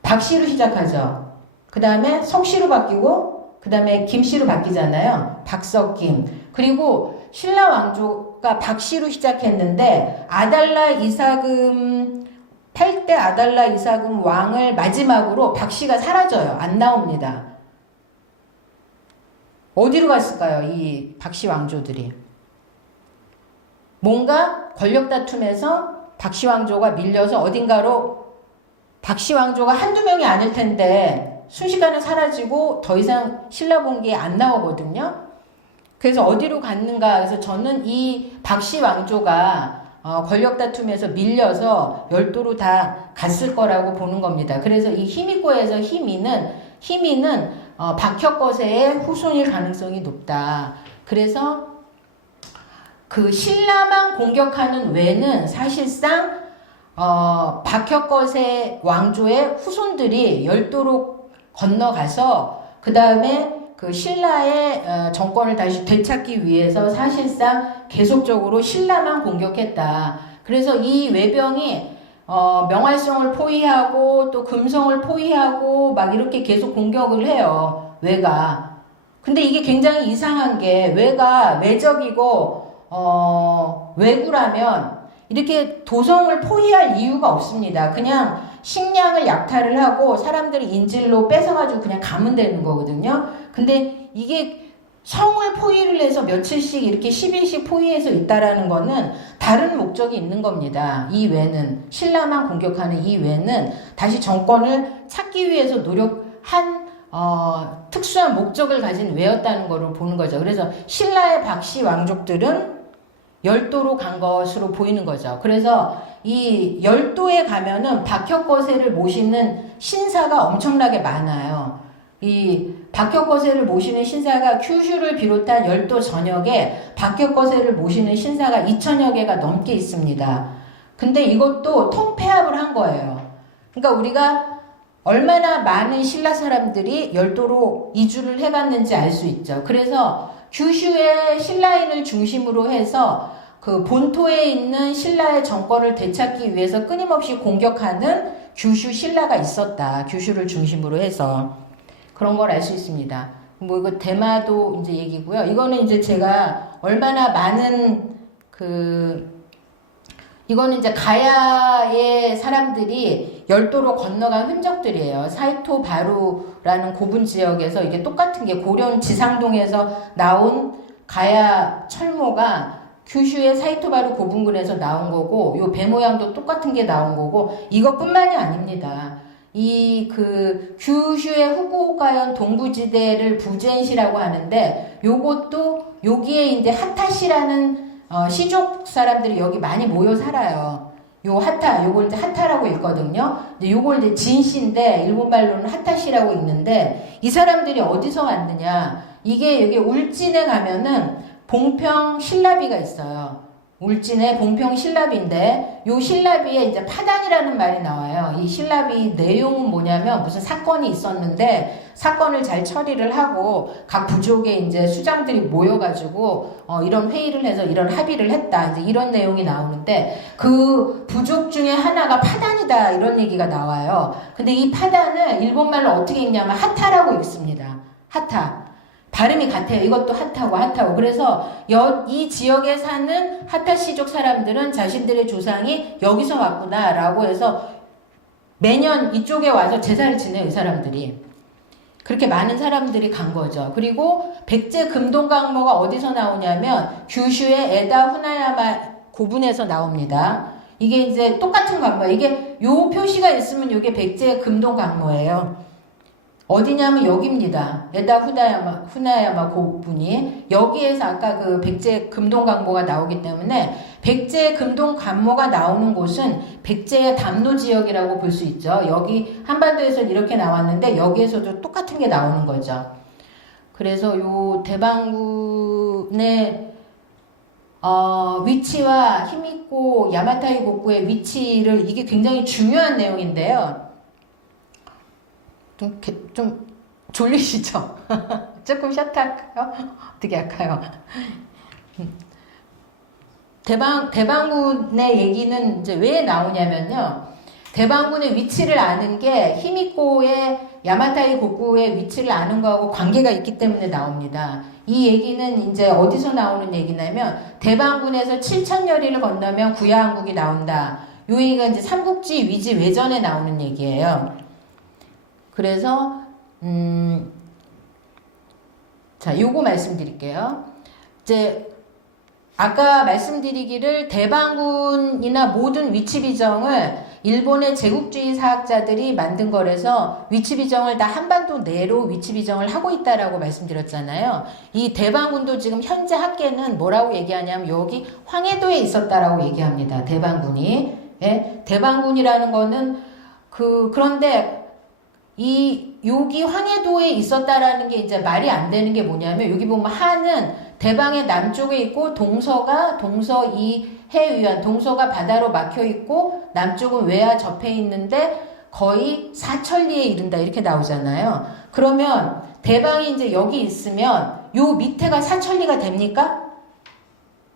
박씨로 시작하죠. 그 다음에 석씨로 바뀌고 그 다음에 김씨로 바뀌잖아요. 박석김. 그리고 신라 왕조가 박씨로 시작했는데 아달라 이사금 8대 아달라 이사금 왕을 마지막으로 박씨가 사라져요. 안 나옵니다. 어디로 갔을까요? 이 박씨 왕조들이. 뭔가 권력 다툼에서 박씨 왕조가 밀려서 어딘가로 박씨 왕조가 한두 명이 아닐 텐데 순식간에 사라지고 더 이상 신라 본기에 안 나오거든요. 그래서 어디로 갔는가. 그래서 저는 이 박씨 왕조가 권력 다툼에서 밀려서 열도로 다 갔을 거라고 보는 겁니다. 그래서 이 히미코에서 히미는 박혁거세의 후손일 가능성이 높다. 그래서 그 신라만 공격하는 외는 사실상 박혁거세 왕조의 후손들이 열도로 건너가서 그 다음에 그 신라의 정권을 다시 되찾기 위해서 사실상 계속적으로 신라만 공격했다. 그래서 이 외병이 명활성을 포위하고 또 금성을 포위하고 막 이렇게 계속 공격을 해요. 외가. 근데 이게 굉장히 이상한 게 외적이고 왜구라면 이렇게 도성을 포위할 이유가 없습니다. 그냥 식량을 약탈을 하고 사람들이 인질로 뺏어가지고 그냥 가면 되는 거거든요. 근데 이게 성을 포위를 해서 며칠씩 이렇게 10일씩 포위해서 있다라는 거는 다른 목적이 있는 겁니다. 이 외는 신라만 공격하는 이 외는 다시 정권을 찾기 위해서 노력한 특수한 목적을 가진 외였다는 것을 보는 거죠. 그래서 신라의 박씨 왕족들은 열도로 간 것으로 보이는 거죠. 그래서 이 열도에 가면은 박혁거세를 모시는 신사가 엄청나게 많아요. 이 박혁거세를 모시는 신사가 큐슈를 비롯한 열도 전역에 박혁거세를 모시는 신사가 2000여 개가 넘게 있습니다. 근데 이것도 통폐합을 한 거예요. 그러니까 우리가 얼마나 많은 신라 사람들이 열도로 이주를 해갔는지 알 수 있죠. 그래서 규슈의 신라인을 중심으로 해서 그 본토에 있는 신라의 정권을 되찾기 위해서 끊임없이 공격하는 규슈 신라가 있었다. 규슈를 중심으로 해서 그런 걸 알 수 있습니다. 뭐 이거 대마도 이제 얘기고요. 이거는 이제 제가 얼마나 많은 이거는 이제 가야의 사람들이 열도로 건너간 흔적들이에요. 사이토 바루라는 고분 지역에서 이게 똑같은 게 고령 지상동에서 나온 가야 철모가 규슈의 사이토바루 고분군에서 나온 거고, 요 배 모양도 똑같은 게 나온 거고, 이것뿐만이 아닙니다. 규슈의 후쿠오카현 동부지대를 부젠시라고 하는데, 여기에 이제 하타시라는 시족 사람들이 여기 많이 모여 살아요. 요걸 이제 하타라고 읽거든요. 근데 요걸 이제 진시인데, 일본말로는 하타시라고 읽는데, 이 사람들이 어디서 왔느냐? 이게 여기 울진에 가면은 봉평 신라비가 있어요. 울진의 봉평 신라비인데 요 신라비에 이제 파단이라는 말이 나와요. 이 신라비 내용은 뭐냐면 무슨 사건이 있었는데 사건을 잘 처리를 하고 각 부족의 이제 수장들이 모여가지고 이런 회의를 해서 이런 합의를 했다. 이제 이런 내용이 나오는데 그 부족 중에 하나가 파단이다 이런 얘기가 나와요. 근데 이 파단을 일본말로 어떻게 읽냐면 하타라고 읽습니다. 하타. 발음이 같아요. 이것도 핫하고. 그래서 이 지역에 사는 하타시족 사람들은 자신들의 조상이 여기서 왔구나라고 해서 매년 이쪽에 와서 제사를 지내요. 이 사람들이. 그렇게 많은 사람들이 간 거죠. 그리고 백제 금동강모가 어디서 나오냐면 규슈의 에다 후나야마 고분에서 나옵니다. 이게 이제 똑같은 강모. 이게 요 표시가 있으면 이게 백제 금동강모예요. 어디냐면 여기입니다. 에다 후나야마 고분이 여기에서 아까 그 백제 금동강모가 나오기 때문에 백제 금동강모가 나오는 곳은 백제의 담로 지역이라고 볼 수 있죠. 여기 한반도에서는 이렇게 나왔는데 여기에서도 똑같은 게 나오는 거죠. 그래서 요 대방군의 위치와 히미코 야마타이 고쿠의 위치를 이게 굉장히 중요한 내용인데요. 좀 졸리시죠? 조금 샷할까요? 어떻게 할까요? 대방군의 얘기는 이제 왜 나오냐면요. 대방군의 위치를 아는 게 히미코의 야마타이 고쿠의 위치를 아는 거하고 관계가 있기 때문에 나옵니다. 이 얘기는 이제 어디서 나오는 얘기냐면 대방군에서 7,000여리를 건너면 구야한국이 나온다. 이 얘기가 이제 삼국지 위지 외전에 나오는 얘기예요. 그래서 자, 요거 말씀드릴게요. 이제 아까 말씀드리기를 대방군이나 모든 위치 비정을 일본의 제국주의 사학자들이 만든 거라서 위치 비정을 다 한반도 내로 위치 비정을 하고 있다라고 말씀드렸잖아요. 이 대방군도 지금 현재 학계는 뭐라고 얘기하냐면 여기 황해도에 있었다라고 얘기합니다. 대방군이. 예? 대방군이라는 거는 그런데 여기 황해도에 있었다라는 게 이제 말이 안 되는 게 뭐냐면, 여기 보면 하는 대방의 남쪽에 있고, 동서가 바다로 막혀 있고, 남쪽은 외야 접해 있는데, 거의 사천리에 이른다. 이렇게 나오잖아요. 그러면, 대방이 이제 여기 있으면, 요 밑에가 사천리가 됩니까?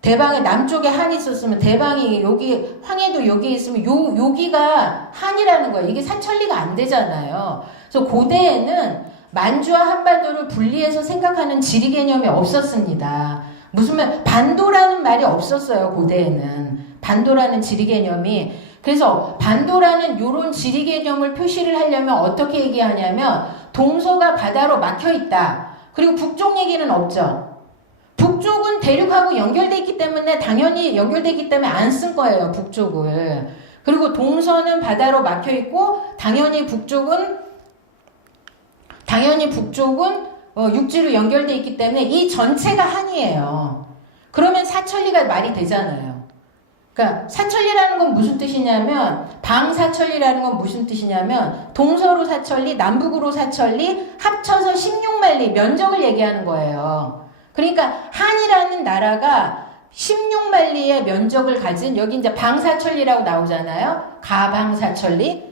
대방의 남쪽에 한이 있었으면 대방이 여기 황해도 여기 있으면 여기가 한이라는 거예요. 이게 사천리가 안 되잖아요. 그래서 고대에는 만주와 한반도를 분리해서 생각하는 지리 개념이 없었습니다. 무슨 반도라는 말이 없었어요. 고대에는 반도라는 지리 개념이. 그래서 반도라는 요런 지리 개념을 표시를 하려면 어떻게 얘기하냐면 동서가 바다로 막혀 있다. 그리고 북쪽 얘기는 없죠. 북쪽은 대륙하고 연결돼 있기 때문에 당연히 연결돼 있기 때문에 안 쓴 거예요. 북쪽을. 그리고 동서는 바다로 막혀 있고 당연히 북쪽은 육지로 연결돼 있기 때문에 이 전체가 한이에요. 그러면 사천리가 말이 되잖아요. 그러니까 사천리라는 건 무슨 뜻이냐면 방사천리라는 건 무슨 뜻이냐면 동서로 사천리, 남북으로 사천리 합쳐서 16만리 면적을 얘기하는 거예요. 그러니까 한이라는 나라가 16만리의 면적을 가진 여기 이제 방사천리라고 나오잖아요. 가방사천리.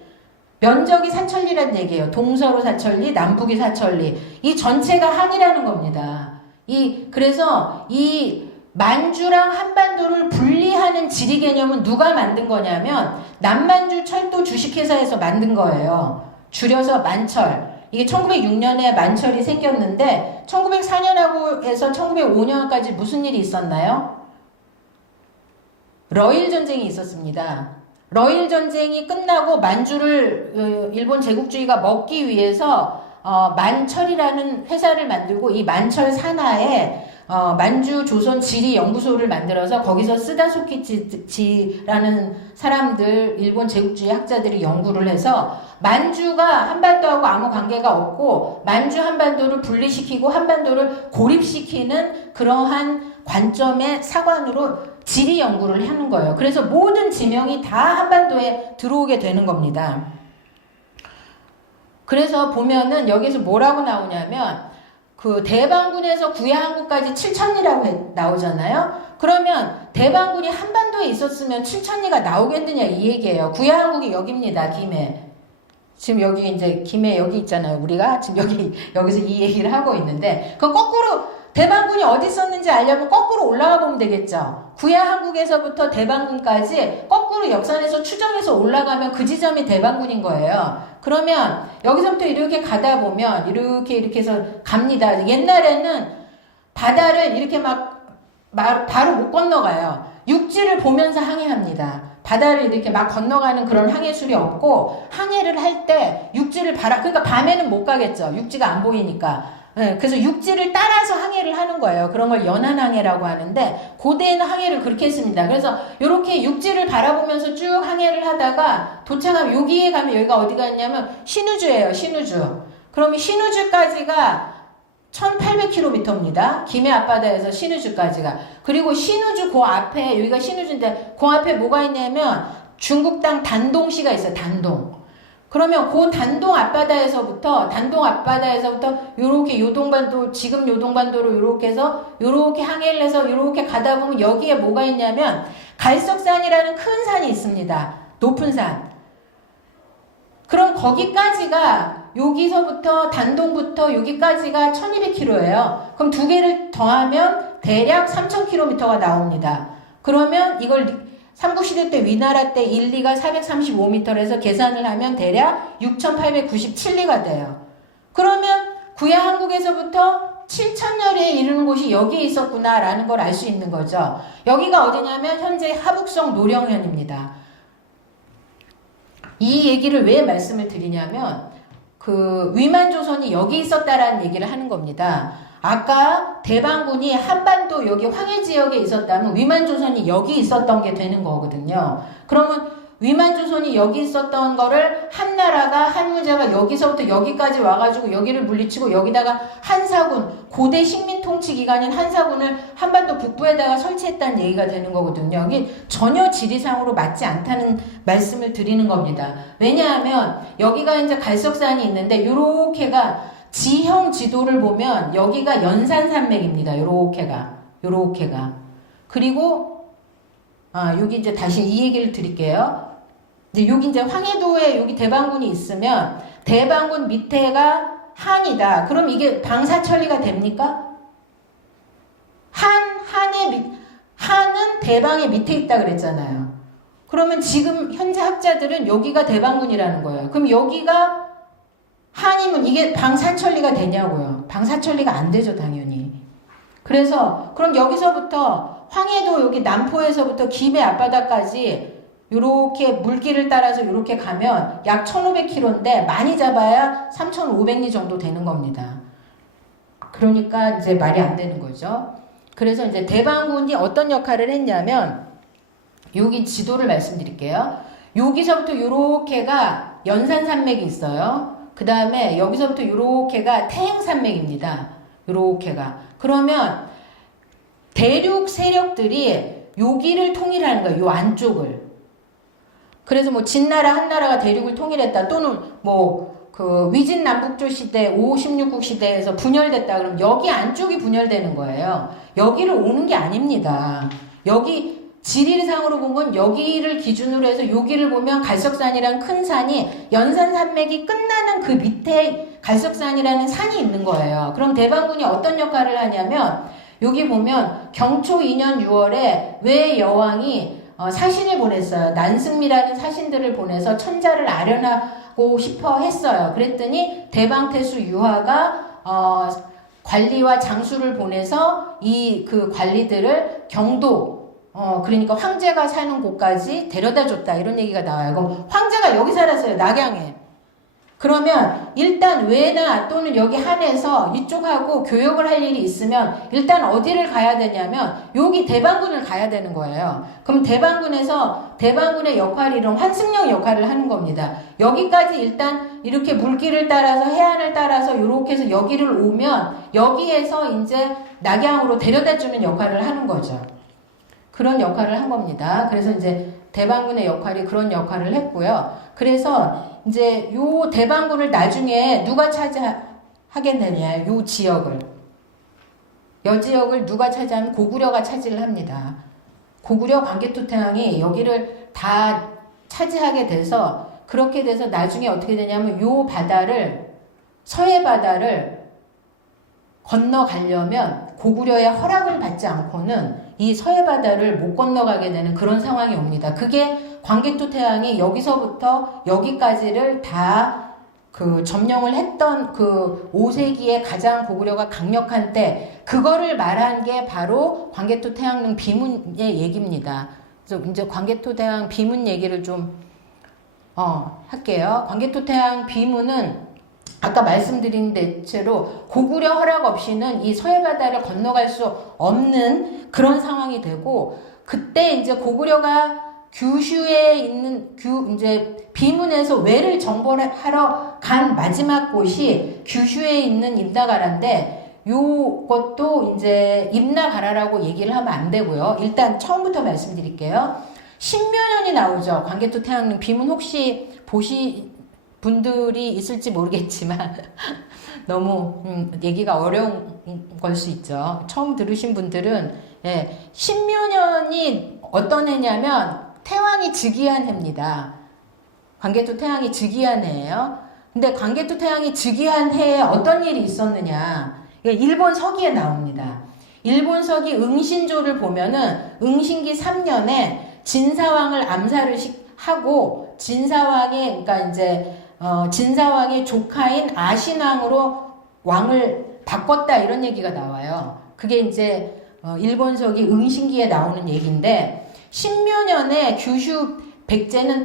면적이 사천리라는 얘기예요. 동서로 사천리, 남북이 사천리. 이 전체가 한이라는 겁니다. 그래서 이 만주랑 한반도를 분리하는 지리 개념은 누가 만든 거냐면 남만주 철도 주식회사에서 만든 거예요. 줄여서 만철. 이게 1906년에 만철이 생겼는데 1904년하고 해서 1905년까지 무슨 일이 있었나요? 러일 전쟁이 있었습니다. 러일 전쟁이 끝나고 만주를 일본 제국주의가 먹기 위해서 만철이라는 회사를 만들고 이 만철 산하에 만주 조선 지리 연구소를 만들어서 거기서 쓰다소키치라는 사람들 일본 제국주의 학자들이 연구를 해서 만주가 한반도하고 아무 관계가 없고 만주 한반도를 분리시키고 한반도를 고립시키는 그러한 관점의 사관으로 지리 연구를 하는 거예요. 그래서 모든 지명이 다 한반도에 들어오게 되는 겁니다. 그래서 보면은 여기서 뭐라고 나오냐면 그 대방군에서 구야항구까지 7,000리라고 나오잖아요. 그러면 대방군이 한반도에 있었으면 7,000리가 나오겠느냐 이 얘기예요. 구야항국이 여기입니다. 김해. 지금 여기 이제 김해 여기 있잖아요. 우리가 지금 여기서 이 얘기를 하고 있는데 그 거꾸로 대방군이 어디 있었는지 알려면 거꾸로 올라가 보면 되겠죠. 구야항국에서부터 대방군까지 거꾸로 역산해서 추정해서 올라가면 그 지점이 대방군인 거예요. 그러면 여기서부터 이렇게 가다 보면 이렇게 해서 갑니다. 옛날에는 바다를 이렇게 막 바로 못 건너가요. 육지를 보면서 항해합니다. 바다를 이렇게 막 건너가는 그런 항해술이 없고 항해를 할 때 육지를 그러니까 밤에는 못 가겠죠. 육지가 안 보이니까. 네, 그래서 육지를 따라서 항해를 하는 거예요. 그런 걸 연안항해라고 하는데 고대에는 항해를 그렇게 했습니다. 그래서 이렇게 육지를 바라보면서 쭉 항해를 하다가 도착하면 여기에 가면 여기가 어디가 있냐면 신우주예요. 신우주. 그러면 신우주까지가 1800km입니다. 김해 앞바다에서 신우주까지가. 그리고 신우주 그 앞에 여기가 신우주인데 그 앞에 뭐가 있냐면 중국 땅 단동시가 있어요. 단동. 그러면 그 단동 앞바다에서부터 요렇게 요동반도 지금 요동반도로 요렇게 해서 요렇게 항해를 해서 요렇게 가다 보면 여기에 뭐가 있냐면 갈석산이라는 큰 산이 있습니다. 높은 산. 그럼 거기까지가 여기서부터 단동부터 여기까지가 1200km예요. 그럼 두 개를 더하면 대략 3000km가 나옵니다. 그러면 이걸 삼국시대 때 위나라 때 1, 2가 435m에서 계산을 하면 대략 6897리가 돼요. 그러면 구야항국에서부터 7000여리에 이르는 곳이 여기에 있었구나라는 걸 알 수 있는 거죠. 여기가 어디냐면 현재 하북성 노령현입니다. 이 얘기를 왜 말씀을 드리냐면 그 위만조선이 여기 있었다라는 얘기를 하는 겁니다. 아까 대방군이 한반도 여기 황해지역에 있었다면 위만조선이 여기 있었던 게 되는 거거든요. 그러면 위만조선이 여기 있었던 거를 한나라가 한무자가 여기서부터 여기까지 와가지고 여기를 물리치고 여기다가 한사군 고대 식민통치기관인 한사군을 한반도 북부에다가 설치했다는 얘기가 되는 거거든요. 이게 전혀 지리상으로 맞지 않다는 말씀을 드리는 겁니다. 왜냐하면 여기가 이제 갈석산이 있는데 요렇게가 지형 지도를 보면 여기가 연산산맥입니다. 요렇게가. 그리고 여기 이제 다시 이 얘기를 드릴게요. 이제 여기 이제 황해도에 여기 대방군이 있으면 대방군 밑에가 한이다. 그럼 이게 방사천리가 됩니까? 한은 대방의 밑에 있다 그랬잖아요. 그러면 지금 현재 학자들은 여기가 대방군이라는 거예요. 그럼 여기가 한이면 이게 방사천리가 되냐고요. 방사천리가 안 되죠, 당연히. 그래서 그럼 여기서부터 황해도 여기 남포에서부터 김해 앞바다까지 요렇게 물길을 따라서 요렇게 가면 약 1500km인데 많이 잡아야 3500리 정도 되는 겁니다. 그러니까 이제 말이 안 되는 거죠. 그래서 이제 대방군이 어떤 역할을 했냐면 여기 지도를 말씀드릴게요. 여기서부터 요렇게가 연산산맥이 있어요. 그 다음에 여기서부터 요렇게가 태행산맥입니다. 요렇게가. 그러면 대륙 세력들이 여기를 통일하는 거예요. 요 안쪽을. 그래서 뭐 진나라 한나라가 대륙을 통일했다 또는 뭐 그 위진남북조 시대 56국 시대에서 분열됐다 그러면 여기 안쪽이 분열되는 거예요. 여기를 오는 게 아닙니다. 여기 지리상으로 본 건 여기를 기준으로 해서 여기를 보면 갈석산이라는 큰 산이 연산산맥이 끝나는 그 밑에 갈석산이라는 산이 있는 거예요. 그럼 대방군이 어떤 역할을 하냐면 여기 보면 경초 2년 6월에 왜 여왕이 사신을 보냈어요. 난승미라는 사신들을 보내서 천자를 아련하고 싶어 했어요. 그랬더니 대방태수 유화가 관리와 장수를 보내서 이 그 관리들을 경도 그러니까 황제가 사는 곳까지 데려다 줬다 이런 얘기가 나와요. 그럼 황제가 여기 살았어요. 낙양에. 그러면 일단 외나 또는 여기 한에서 이쪽하고 교역을 할 일이 있으면 일단 어디를 가야 되냐면 여기 대방군을 가야 되는 거예요. 그럼 대방군의 역할이 이런 환승령 역할을 하는 겁니다. 여기까지 일단 이렇게 물길을 따라서 해안을 따라서 이렇게 해서 여기를 오면 여기에서 이제 낙양으로 데려다 주는 역할을 하는 거죠. 그런 역할을 한 겁니다. 그래서 이제 대방군의 역할이 그런 역할을 했고요. 그래서 이제 요 대방군을 나중에 누가 하게 되냐, 요 지역을. 여지역을 누가 차지하면 고구려가 차지를 합니다. 고구려 광개토태왕이 여기를 다 차지하게 돼서 그렇게 돼서 나중에 어떻게 되냐면 요 바다를 서해 바다를 건너가려면 고구려의 허락을 받지 않고는 이 서해 바다를 못 건너가게 되는 그런 상황이 옵니다. 그게 광개토태왕이 여기서부터 여기까지를 다 그 점령을 했던 그 5세기에 가장 고구려가 강력한 때 그거를 말한 게 바로 광개토태왕릉 비문의 얘기입니다. 그래서 이제 광개토태왕 비문 얘기를 좀 할게요. 광개토태왕 비문은 아까 말씀드린 대체로 고구려 허락 없이는 이 서해바다를 건너갈 수 없는 그런 상황이 되고 그때 이제 고구려가 규슈에 있는 이제 비문에서 외를 정벌하러 간 마지막 곳이 규슈에 있는 임나가라인데 요것도 이제 임나가라라고 얘기를 하면 안 되고요. 일단 처음부터 말씀드릴게요. 신묘년이 나오죠. 광개토태왕릉 비문 혹시 보시 분들이 있을지 모르겠지만 너무 얘기가 어려운 걸 수 있죠. 처음 들으신 분들은 신묘년이 어떤 해냐면 태왕이 즉위한 해입니다. 광개토태왕이 즉위한 해예요. 근데 광개토태왕이 즉위한 해에 어떤 일이 있었느냐? 일본 서기에 나옵니다. 일본 서기 응신조를 보면은 응신기 3년에 진사왕을 암살을 하고 진사왕의 그러니까 이제 진사왕의 조카인 아신왕으로 왕을 바꿨다 이런 얘기가 나와요. 그게 이제 일본 서기 응신기에 나오는 얘기인데 신묘년에 규슈 백제는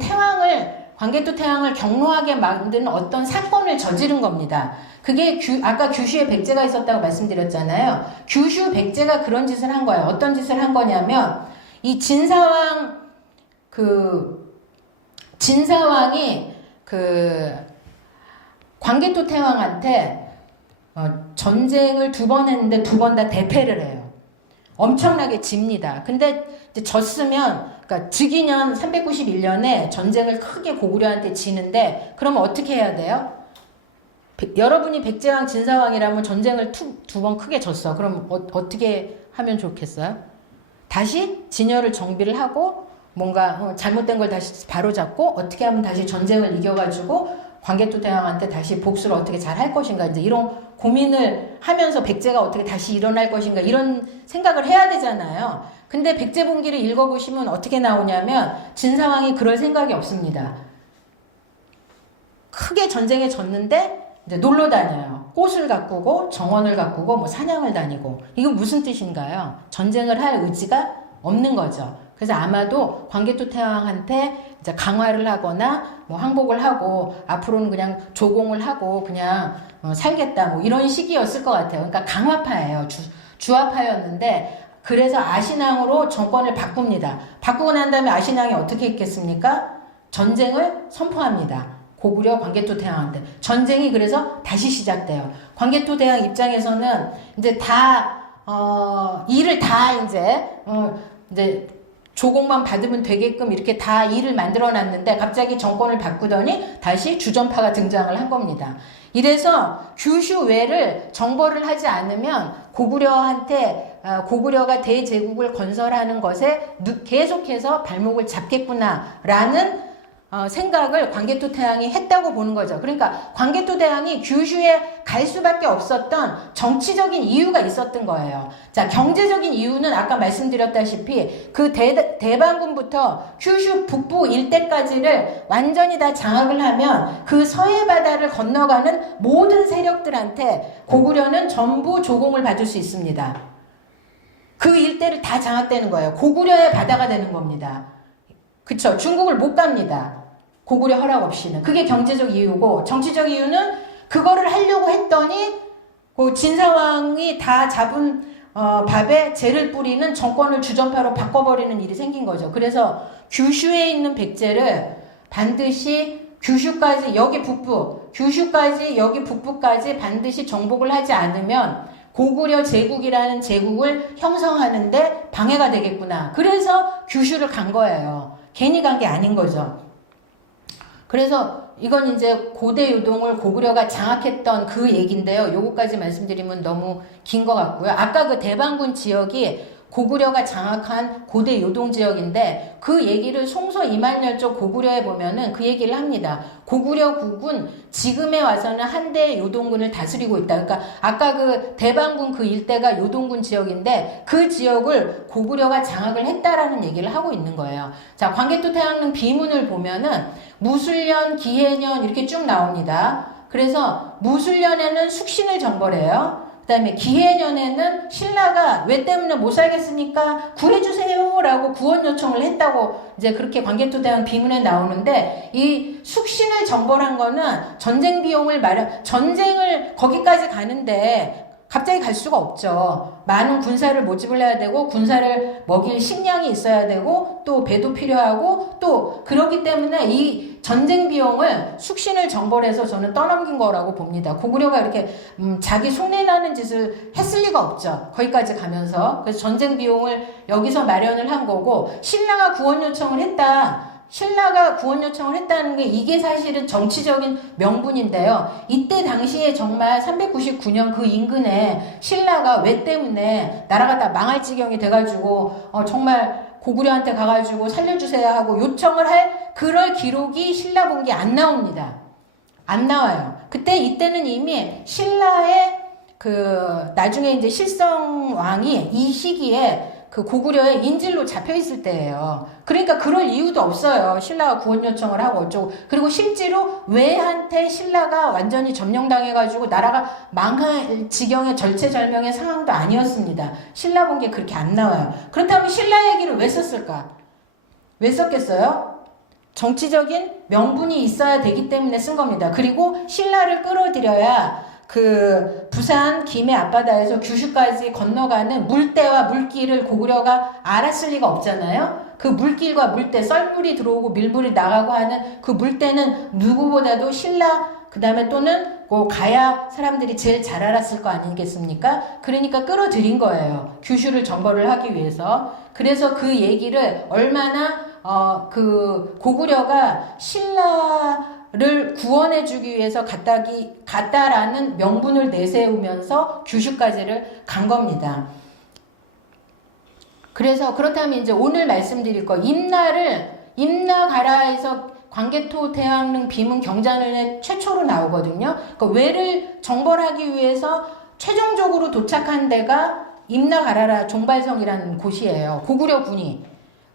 광개토태왕을 경로하게 만드는 어떤 사건을 저지른 겁니다. 그게 아까 규슈에 백제가 있었다고 말씀드렸잖아요. 규슈 백제가 그런 짓을 한 거예요. 어떤 짓을 한 거냐면 이 진사왕이 광개토태왕한테 전쟁을 2번 했는데 2번 다 대패를 해요. 엄청나게 집니다. 근데 이제 졌으면, 그러니까 즉위년 391년에 전쟁을 크게 고구려한테 지는데, 그러면 어떻게 해야 돼요? 여러분이 백제왕, 진사왕이라면 전쟁을 2번 크게 졌어. 그럼 어떻게 하면 좋겠어요? 다시 진열을 정비를 하고, 뭔가 잘못된 걸 다시 바로잡고, 어떻게 하면 다시 전쟁을 이겨가지고, 광개토태왕한테 다시 복수를 어떻게 잘 할 것인가, 이제 이런 고민을 하면서 백제가 어떻게 다시 일어날 것인가 이런 생각을 해야 되잖아요. 근데 백제본기를 읽어보시면 어떻게 나오냐면 진사왕이 그럴 생각이 없습니다. 크게 전쟁에 졌는데 이제 놀러 다녀요. 꽃을 가꾸고 정원을 가꾸고 뭐 사냥을 다니고 이거 무슨 뜻인가요? 전쟁을 할 의지가 없는 거죠. 그래서 아마도 광개토태왕한테 이제 강화를 하거나 뭐 항복을 하고 앞으로는 그냥 조공을 하고 그냥 살겠다 뭐 이런 시기였을 것 같아요. 그러니까 강화파예요. 주화파였는데 그래서 아신왕으로 정권을 바꿉니다. 바꾸고 난 다음에 아신왕이 어떻게 했겠습니까? 전쟁을 선포합니다. 고구려 광개토태왕한테. 전쟁이 그래서 다시 시작돼요. 광개토대왕 입장에서는 이제 일을 다 이제 조공만 받으면 되게끔 이렇게 다 일을 만들어 놨는데 갑자기 정권을 바꾸더니 다시 주전파가 등장을 한 겁니다. 이래서 규슈 외를 정벌을 하지 않으면 고구려가 대제국을 건설하는 것에 계속해서 발목을 잡겠구나라는 생각을 광개토태왕이 했다고 보는 거죠. 그러니까 광개토대왕이 규슈에 갈 수밖에 없었던 정치적인 이유가 있었던 거예요. 자, 경제적인 이유는 아까 말씀드렸다시피 그 대반군부터 규슈 북부 일대까지를 완전히 다 장악을 하면 그 서해 바다를 건너가는 모든 세력들한테 고구려는 전부 조공을 받을 수 있습니다. 그 일대를 다 장악되는 거예요. 고구려의 바다가 되는 겁니다. 그쵸? 중국을 못 갑니다. 고구려 허락 없이는. 그게 경제적 이유고 정치적 이유는 그거를 하려고 했더니 그 진사왕이 다 잡은 밥에 재를 뿌리는 정권을 주전파로 바꿔버리는 일이 생긴 거죠. 그래서 규슈에 있는 백제를 반드시 규슈까지 여기 북부까지 반드시 정복을 하지 않으면 고구려 제국이라는 제국을 형성하는데 방해가 되겠구나. 그래서 규슈를 간 거예요. 괜히 간 게 아닌 거죠. 그래서 이건 이제 고대 요동을 고구려가 장악했던 그 얘기인데요. 요거까지 말씀드리면 너무 긴 것 같고요. 아까 그 대방군 지역이 고구려가 장악한 고대 요동 지역인데 그 얘기를 송서 이만열조 고구려에 보면은 그 얘기를 합니다. 고구려국은 지금에 와서는 한대 요동군을 다스리고 있다. 그러니까 아까 그 대방군 그 일대가 요동군 지역인데 그 지역을 고구려가 장악을 했다라는 얘기를 하고 있는 거예요. 자, 광개토태양릉 비문을 보면은 무술년, 기해년 이렇게 쭉 나옵니다. 그래서 무술년에는 숙신을 정벌해요. 그 다음에 기해년에는 신라가 왜 때문에 못 살겠으니까 구해주세요 라고 구원 요청을 했다고 이제 그렇게 광개토대왕 비문에 나오는데 이 숙신을 정벌한 거는 전쟁 비용을 전쟁을 거기까지 가는데 갑자기 갈 수가 없죠. 많은 군사를 모집을 해야 되고 군사를 먹일 식량이 있어야 되고 또 배도 필요하고 또 그렇기 때문에 이 전쟁 비용을 숙신을 정벌해서 저는 떠넘긴 거라고 봅니다. 고구려가 이렇게 자기 손해나는 짓을 했을 리가 없죠. 거기까지 가면서. 그래서 전쟁 비용을 여기서 마련을 한 거고 신라가 구원 요청을 했다. 신라가 구원 요청을 했다는 게 이게 사실은 정치적인 명분인데요. 이때 당시에 정말 399년 그 인근에 신라가 왜 때문에 나라가 다 망할 지경이 돼가지고 정말 고구려한테 가가지고 살려주세요 하고 요청을 할 그럴 기록이 신라본기에 안 나옵니다. 안 나와요. 이때는 이미 신라의 나중에 이제 실성왕이 이 시기에 그 고구려의 인질로 잡혀있을 때예요. 그러니까 그럴 이유도 없어요. 신라가 구원 요청을 하고 어쩌고. 그리고 실제로 외한테 신라가 완전히 점령당해가지고 나라가 망할 지경의 절체절명의 상황도 아니었습니다. 신라 본게 그렇게 안 나와요. 그렇다면 신라 얘기를 왜 썼을까? 왜 썼겠어요? 정치적인 명분이 있어야 되기 때문에 쓴 겁니다. 그리고 신라를 끌어들여야 부산 김해 앞바다에서 규슈까지 건너가는 물대와 물길을 고구려가 알았을 리가 없잖아요. 그 물길과 물대, 썰물이 들어오고 밀물이 나가고 하는 그 물대는 누구보다도 신라, 그 다음에 또는 가야 사람들이 제일 잘 알았을 거 아니겠습니까? 그러니까 끌어들인 거예요. 규슈를 정벌을 하기 위해서. 그래서 그 얘기를 얼마나 고구려가 신라를 구원해주기 위해서 갔다라는 명분을 내세우면서 규슈까지를 간 겁니다. 그래서 그렇다면 이제 오늘 말씀드릴 거 임나가라에서 광개토대왕릉 비문 경자론에 최초로 나오거든요. 그러니까 외를 정벌하기 위해서 최종적으로 도착한 데가 임나가라라 종발성이라는 곳이에요. 고구려군이.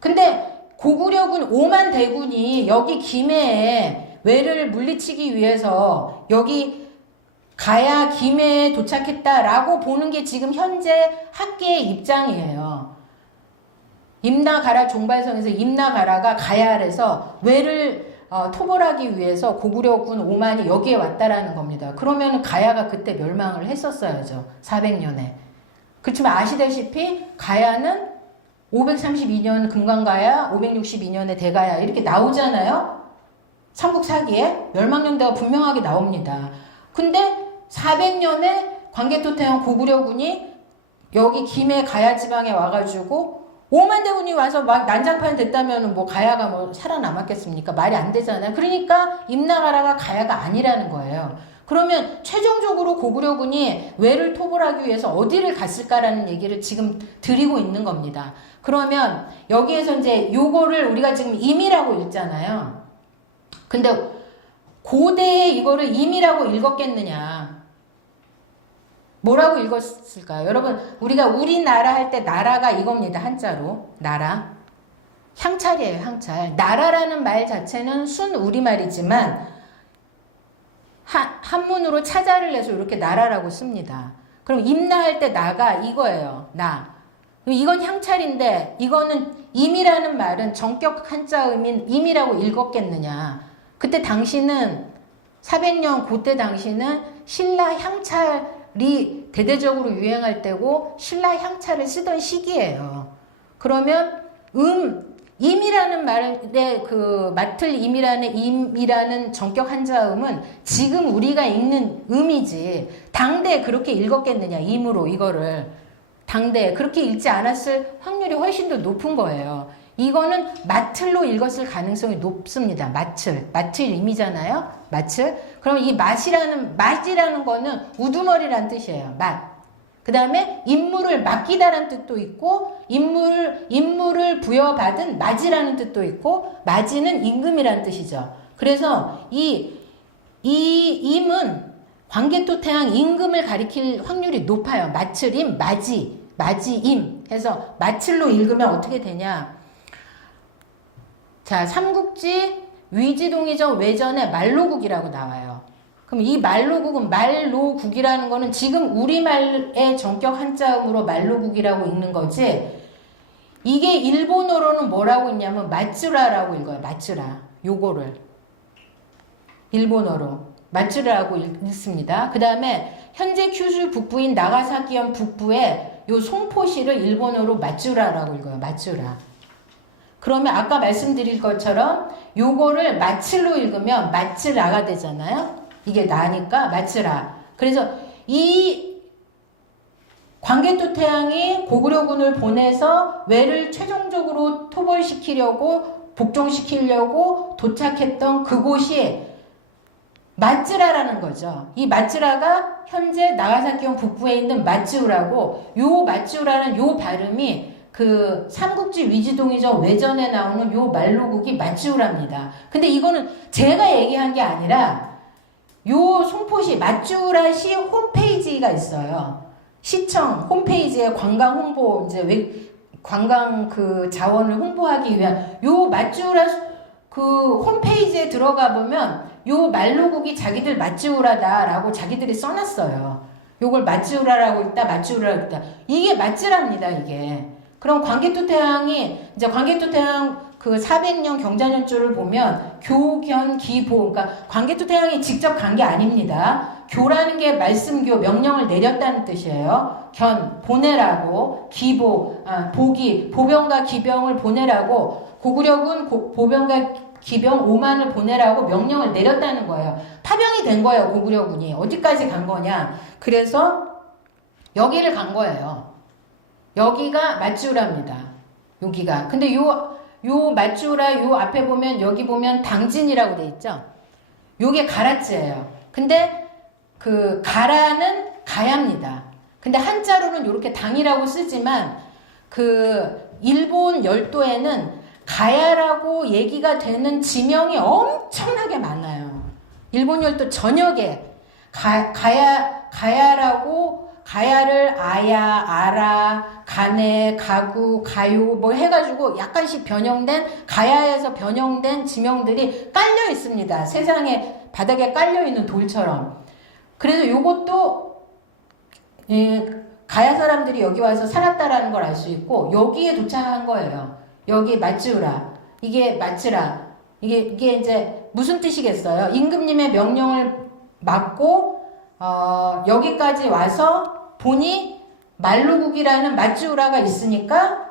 근데 고구려군 5만 대군이 여기 김해에 외를 물리치기 위해서 여기 가야 김해에 도착했다라고 보는 게 지금 현재 학계의 입장이에요. 임나가라 종발성에서 임나가라가 가야에서 외를 토벌하기 위해서 고구려군 5만이 여기에 왔다라는 겁니다. 그러면 가야가 그때 멸망을 했었어야죠. 400년에. 그렇지만 아시다시피 가야는 532년 금강가야, 562년에 대가야 이렇게 나오잖아요. 삼국사기에 멸망연대가 분명하게 나옵니다. 근데 400년에 광개토태왕 고구려군이 여기 김해 가야 지방에 와가지고 5만 대군이 와서 막 난장판 됐다면 가야가 살아남았겠습니까? 말이 안 되잖아요. 그러니까 임나가라가 가야가 아니라는 거예요. 그러면 최종적으로 고구려군이 외를 토벌하기 위해서 어디를 갔을까라는 얘기를 지금 드리고 있는 겁니다. 그러면 여기에서 이제 요거를 우리가 지금 임이라고 읽잖아요. 근데 고대에 이거를 임이라고 읽었겠느냐? 뭐라고 읽었을까요? 여러분, 우리가 우리나라 할 때 나라가 이겁니다. 한자로. 나라. 향찰이에요, 향찰. 나라라는 말 자체는 순 우리말이지만 한문으로 차자를 내서 이렇게 나라라고 씁니다. 그럼 임나할 때 나가 이거예요. 나. 이건 향찰인데 이거는 임이라는 말은 정격 한자음인 임이라고 읽었겠느냐. 그때 당시는 400년 그때 당시는 신라 향찰이 대대적으로 유행할 때고 신라 향찰을 쓰던 시기예요. 그러면 임이라는 말의 맡을 임이라는 정격 한자음은 지금 우리가 읽는 음이지 당대에 그렇게 읽었겠느냐 임으로 이거를 당대에 그렇게 읽지 않았을 확률이 훨씬 더 높은 거예요. 이거는 마틀로 읽었을 가능성이 높습니다. 마틀 임이잖아요. 마틀. 그럼 이 맛이라는 거는 우두머리란 뜻이에요. 맛. 그 다음에 임무를 맡기다라는 뜻도 있고 임무를 부여받은 맞이라는 뜻도 있고 맞이는 임금이라는 뜻이죠. 그래서 이 임은 광개토태양 임금을 가리킬 확률이 높아요. 마틀임, 맞이임 해서 마틀로 읽으면 어떻게 되냐. 자, 삼국지 위지동의정 외전에 말로국이라고 나와요. 그럼 이 말로국은 말로국이라는 거는 지금 우리말의 전격 한자음으로 말로국이라고 읽는 거지 이게 일본어로는 뭐라고 읽냐면 마츠라라고 읽어요. 마츠라. 요거를 일본어로 마츠라라고 읽습니다. 그 다음에 현재 큐슈 북부인 나가사키현 북부의 요 송포시를 일본어로 마츠라라고 읽어요. 마츠라. 그러면 아까 말씀드린 것처럼 요거를 마츠로 읽으면 마츠라가 되잖아요. 이게 나니까 마츠라. 그래서 이 광개토태양이 고구려군을 보내서 왜를 최종적으로 토벌시키려고 복종시키려고 도착했던 그곳이 마츠라라는 거죠. 이 마츠라가 현재 나가사키현 북부에 있는 마츠우라고 요 마츠우라는 요 발음이 그 삼국지 위지동의정 외전에 나오는 요 말로국이 마츠우랍니다. 근데 이거는 제가 얘기한 게 아니라 요 송포시 마츠우라시 홈페이지가 있어요. 시청 홈페이지에 관광 홍보 이제 관광 그 자원을 홍보하기 위한 요 마츠우라 그 홈페이지에 들어가 보면 요 말로국이 자기들 마츠우라다라고 자기들이 써놨어요. 요걸 마츠우라라고 읽다 마츠우라라고 읽다 이게 마츠랍니다. 이게. 그럼 광개토태양이 이제 광개토태양 그 400년 경자년조를 보면 교견 기보 그러니까 광개토태양이 직접 간 게 아닙니다. 교라는 게 말씀교 명령을 내렸다는 뜻이에요. 견 보내라고 기보 보기 보병과 기병을 보내라고 고구려군 보병과 기병 5만을 보내라고 명령을 내렸다는 거예요. 파병이 된 거예요. 고구려군이 어디까지 간 거냐. 그래서 여기를 간 거예요. 여기가 마츠우라입니다. 여기가. 근데 요 마츠우라 요 앞에 보면 여기 보면 당진이라고 돼 있죠. 요게 가라츠예요. 근데 그 가라는 가야입니다. 근데 한자로는 이렇게 당이라고 쓰지만 그 일본 열도에는 가야라고 얘기가 되는 지명이 엄청나게 많아요. 일본 열도 전역에 가야라고 가야를 아야, 아라, 가네, 가구, 가요 뭐 해가지고 약간씩 변형된 가야에서 변형된 지명들이 깔려 있습니다. 세상에 바닥에 깔려 있는 돌처럼. 그래서 요것도 가야 사람들이 여기 와서 살았다라는 걸 알 수 있고 여기에 도착한 거예요. 여기 마츠우라. 이게 마츠라. 이게 이제 무슨 뜻이겠어요? 임금님의 명령을 받고 여기까지 와서 보니 말루국이라는 마츠우라가 있으니까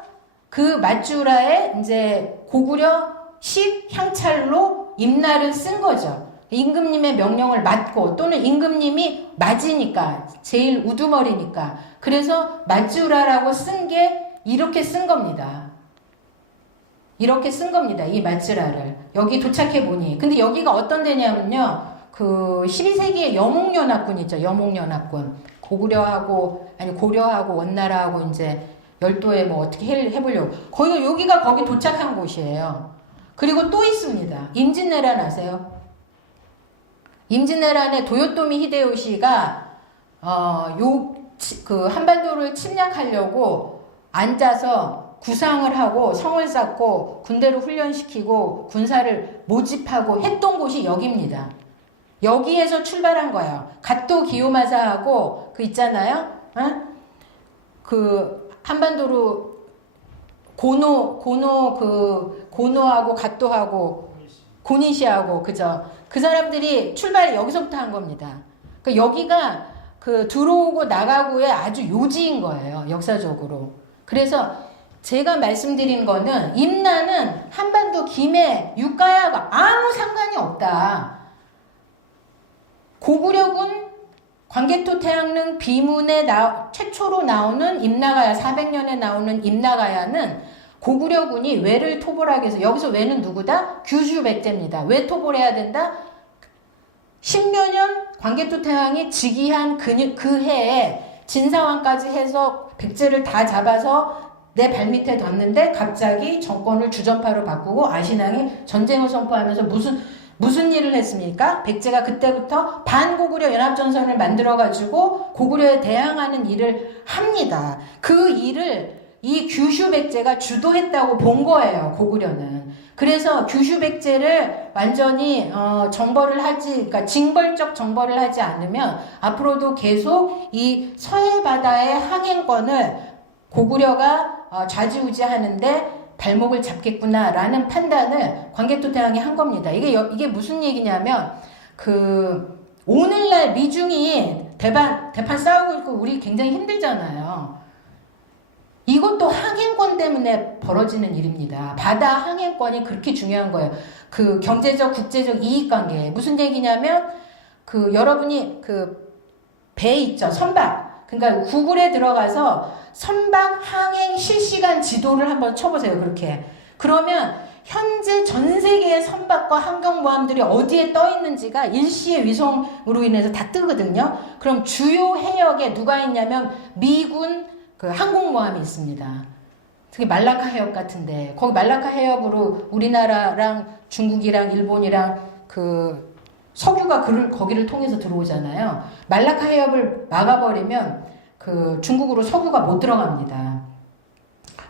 그 마츠우라에 이제 고구려식 향찰로 임나를 쓴 거죠. 임금님의 명령을 맡고 또는 임금님이 맞으니까 제일 우두머리니까 그래서 마츠우라라고 쓴 게 이렇게 쓴 겁니다. 이렇게 쓴 겁니다. 이 마츠라를 여기 도착해 보니 근데 여기가 어떤 데냐면요. 그 12세기의 여몽연합군 있죠. 여몽연합군. 고려하고 원나라하고 이제 열도에 뭐 어떻게 해보려고. 여기가 거기 도착한 곳이에요. 그리고 또 있습니다. 임진왜란 아세요? 임진왜란에 도요토미 히데요시가 그 한반도를 침략하려고 앉아서 구상을 하고 성을 쌓고 군대를 훈련시키고 군사를 모집하고 했던 곳이 여기입니다. 여기에서 출발한 거예요. 갓도 기요마사하고 그 있잖아요. 그 한반도로 고노하고 갓도하고 고니시하고 그죠? 그 사람들이 출발이 여기서부터 한 겁니다. 그러니까 여기가 그 들어오고 나가고의 아주 요지인 거예요. 역사적으로. 그래서 제가 말씀드린 거는 임나는 한반도 김해 육가야가 아무 상관이 없다. 고구려군 광개토 태양릉 비문에 최초로 나오는 임나가야 400년에 나오는 임나가야는 고구려군이 왜를 토벌하기 위해서, 여기서 왜는 누구다? 규슈 백제입니다. 왜 토벌해야 된다? 10여 년 광개토 태왕이 즉위한 그 해에 진사왕까지 해서 백제를 다 잡아서 내 발밑에 뒀는데 갑자기 정권을 주전파로 바꾸고 아신앙이 전쟁을 선포하면서 무슨 일을 했습니까? 백제가 그때부터 반고구려 연합전선을 만들어가지고 고구려에 대항하는 일을 합니다. 그 일을 이 규슈 백제가 주도했다고 본 거예요, 고구려는. 그래서 규슈 백제를 완전히 정벌을 그러니까 징벌적 정벌을 하지 않으면 앞으로도 계속 이 서해 바다의 항행권을 고구려가 좌지우지하는데 발목을 잡겠구나라는 판단을 광개토 태왕이 한 겁니다. 이게 무슨 얘기냐면 오늘날 미중이 대판 싸우고 있고 우리 굉장히 힘들잖아요. 이것도 항행권 때문에 벌어지는 일입니다. 바다 항행권이 그렇게 중요한 거예요. 그 경제적, 국제적 이익관계. 무슨 얘기냐면, 여러분이 배 있죠? 선박. 그러니까 구글에 들어가서 선박 항행 실시간 지도를 한번 쳐보세요. 그렇게. 그러면 현재 전 세계의 선박과 항공모함들이 어디에 떠 있는지가 일시의 위성으로 인해서 다 뜨거든요. 그럼 주요 해역에 누가 있냐면 미군 항공모함이 있습니다. 특히 말라카 해협 같은데 거기 말라카 해협으로 우리나라랑 중국이랑 일본이랑 석유가 거기를 통해서 들어오잖아요. 말라카 해협을 막아버리면 중국으로 석유가 못 들어갑니다.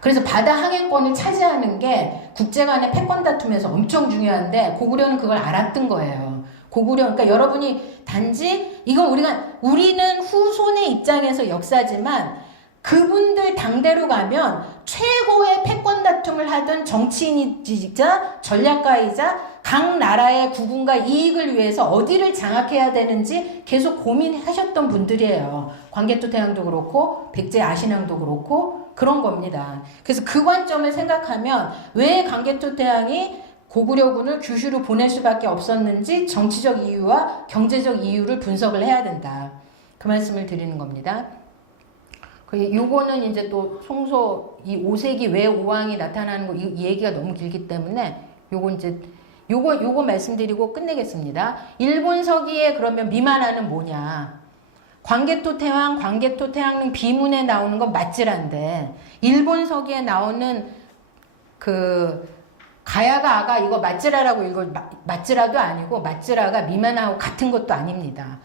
그래서 바다 항행권을 차지하는 게 국제 간의 패권 다툼에서 엄청 중요한데 고구려는 그걸 알았던 거예요. 그러니까 여러분이 단지 우리는 후손의 입장에서 역사지만 그분들 당대로 가면 최고의 패권 다툼을 하던 정치인이자 전략가이자 각 나라의 국운과 이익을 위해서 어디를 장악해야 되는지 계속 고민하셨던 분들이에요. 광개토 태왕도 그렇고 백제 아신앙도 그렇고 그런 겁니다. 그래서 그 관점을 생각하면 왜 광개토 태왕이 고구려군을 규슈로 보낼 수밖에 없었는지 정치적 이유와 경제적 이유를 분석을 해야 된다. 그 말씀을 드리는 겁니다. 요거는 이제 또 송소 이 5세기 왜 오왕이 나타나는 거 이 얘기가 너무 길기 때문에 요거 말씀드리고 끝내겠습니다. 일본 서기에 그러면 미만화는 뭐냐? 광개토 태왕릉 비문에 나오는 건 맞지란데 일본 서기에 나오는 가야가 아가 이거 맞지라라고 맞지라도 아니고 맞지라가 미만화하고 같은 것도 아닙니다.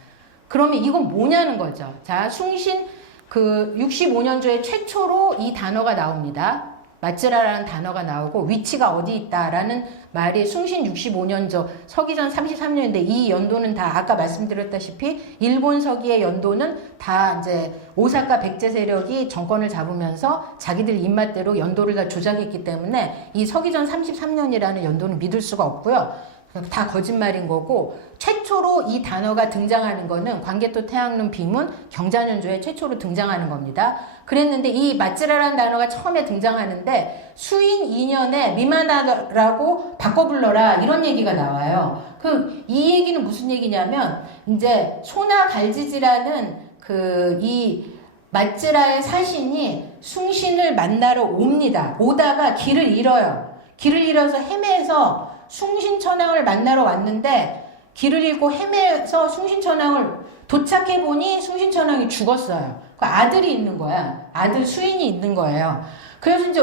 그러면 이건 뭐냐는 거죠. 자, 숭신 65년조에 최초로 이 단어가 나옵니다. 맞지라라는 단어가 나오고 위치가 어디 있다라는 말이 숭신 65년조 서기전 33년인데 이 연도는 다 아까 말씀드렸다시피 일본 서기의 연도는 다 이제 오사카 백제 세력이 정권을 잡으면서 자기들 입맛대로 연도를 다 조작했기 때문에 이 서기전 33년이라는 연도는 믿을 수가 없고요. 다 거짓말인 거고 최초로 이 단어가 등장하는 거는 광개토 태양릉 비문 경자년조에 최초로 등장하는 겁니다. 그랬는데 이 맞지라라는 단어가 처음에 등장하는데 수인 2년에 미만하라고 바꿔 불러라 이런 얘기가 나와요. 이 얘기는 무슨 얘기냐면 이제 소나 갈지지라는 이 맞지라의 사신이 숭신을 만나러 옵니다. 오다가 길을 잃어요. 길을 잃어서 헤매서 숭신천왕을 만나러 왔는데 길을 잃고 헤매서 숭신천왕을 도착해보니 숭신천왕이 죽었어요. 그 아들이 있는 거야. 아들 수인이 있는 거예요. 그래서 이제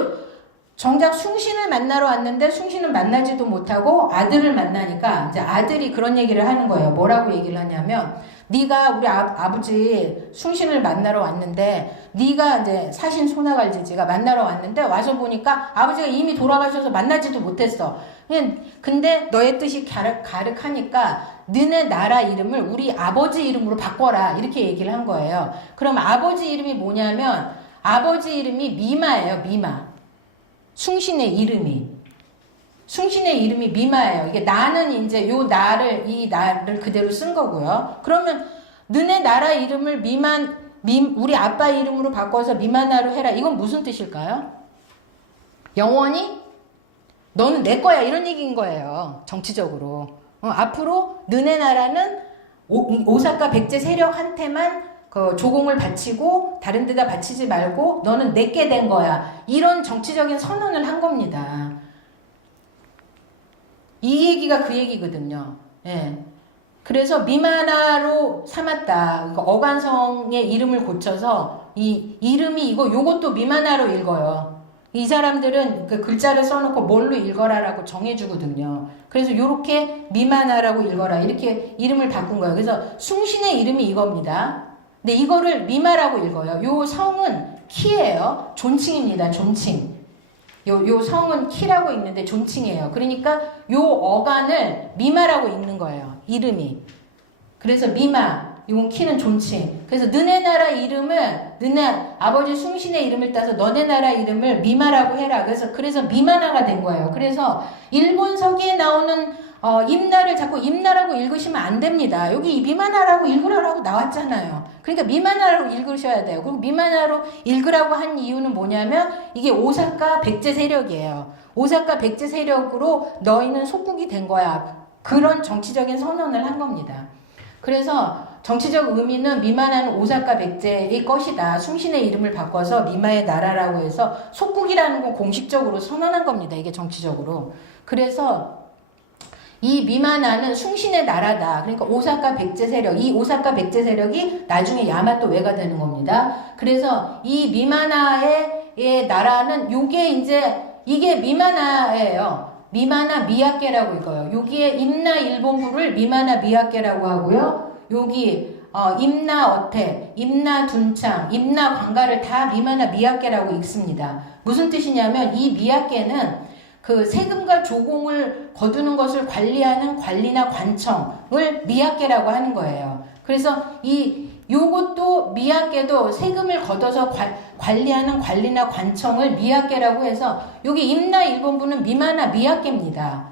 정작 숭신을 만나러 왔는데 숭신을 만나지도 못하고 아들을 만나니까 이제 아들이 그런 얘기를 하는 거예요. 뭐라고 얘기를 하냐면 네가 우리 아버지 숭신을 만나러 왔는데 네가 이제 사신 소나갈지지가 만나러 왔는데 와서 보니까 아버지가 이미 돌아가셔서 만나지도 못했어. 근데 너의 뜻이 가득하니까 너네 나라 이름을 우리 아버지 이름으로 바꿔라 이렇게 얘기를 한 거예요. 그럼 아버지 이름이 뭐냐면 아버지 이름이 미마예요. 미마. 숭신의 이름이 미마예요. 이게 나는 이제 이 나를 그대로 쓴 거고요. 그러면 너네 나라 이름을 우리 아빠 이름으로 바꿔서 미만화로 해라. 이건 무슨 뜻일까요? 영원히 너는 내 거야 이런 얘기인 거예요. 정치적으로. 앞으로 너네 나라는 오사카 백제 세력한테만 그 조공을 바치고 다른 데다 바치지 말고 너는 내게 된 거야. 이런 정치적인 선언을 한 겁니다. 이 얘기가 그 얘기거든요. 예. 그래서 미마나로 삼았다. 그러니까 어간성의 이름을 고쳐서 이 이름이 요것도 미마나로 읽어요. 이 사람들은 그 글자를 써놓고 뭘로 읽어라라고 정해주거든요. 그래서 요렇게 미마나라고 읽어라. 이렇게 이름을 바꾼 거예요. 그래서 숭신의 이름이 이겁니다. 근데 이거를 미마라고 읽어요. 요 성은 키예요. 존칭입니다. 존칭. 요 성은 키라고 읽는데 존칭이에요. 그러니까 요 어간을 미마라고 읽는 거예요. 이름이. 그래서 미마. 이건 키는 존칭. 그래서 너네 나라 이름을 너네 아버지 숭신의 이름을 따서 너네 나라 이름을 미마라고 해라. 그래서 미마나가 된 거예요. 그래서 일본 서기에 나오는 임나를 자꾸 임나라고 읽으시면 안 됩니다. 여기 이 미마나라고 읽으라고 나왔잖아요. 그러니까 미마나라고 읽으셔야 돼요. 그리고 미마나로 읽으라고 한 이유는 뭐냐면 이게 오사카 백제 세력이에요. 오사카 백제 세력으로 너희는 속국이 된 거야. 그런 정치적인 선언을 한 겁니다. 그래서 정치적 의미는 미마나는 오사카 백제의 것이다. 숭신의 이름을 바꿔서 미마의 나라라고 해서 속국이라는 건 공식적으로 선언한 겁니다. 이게 정치적으로. 그래서 이 미마나는 숭신의 나라다. 그러니까 오사카 백제 세력, 이 오사카 백제 세력이 나중에 야마토 외가 되는 겁니다. 그래서 이 미마나의 나라는 이게 미마나예요. 미마나 미야케라고 읽어요. 여기에 임나 일본부를 미마나 미야케라고 하고요. 여기 임나 어태, 임나 둔창, 임나 관가를 다 미마나 미야케라고 읽습니다. 무슨 뜻이냐면 이 미야케는 그 세금과 조공을 거두는 것을 관리하는 관리나 관청을 미야케라고 하는 거예요. 그래서 요것도 미야케도 세금을 걷어서 관리하는 관리나 관청을 미야케라고 해서 여기 임나 일본부는 미마나 미야케입니다.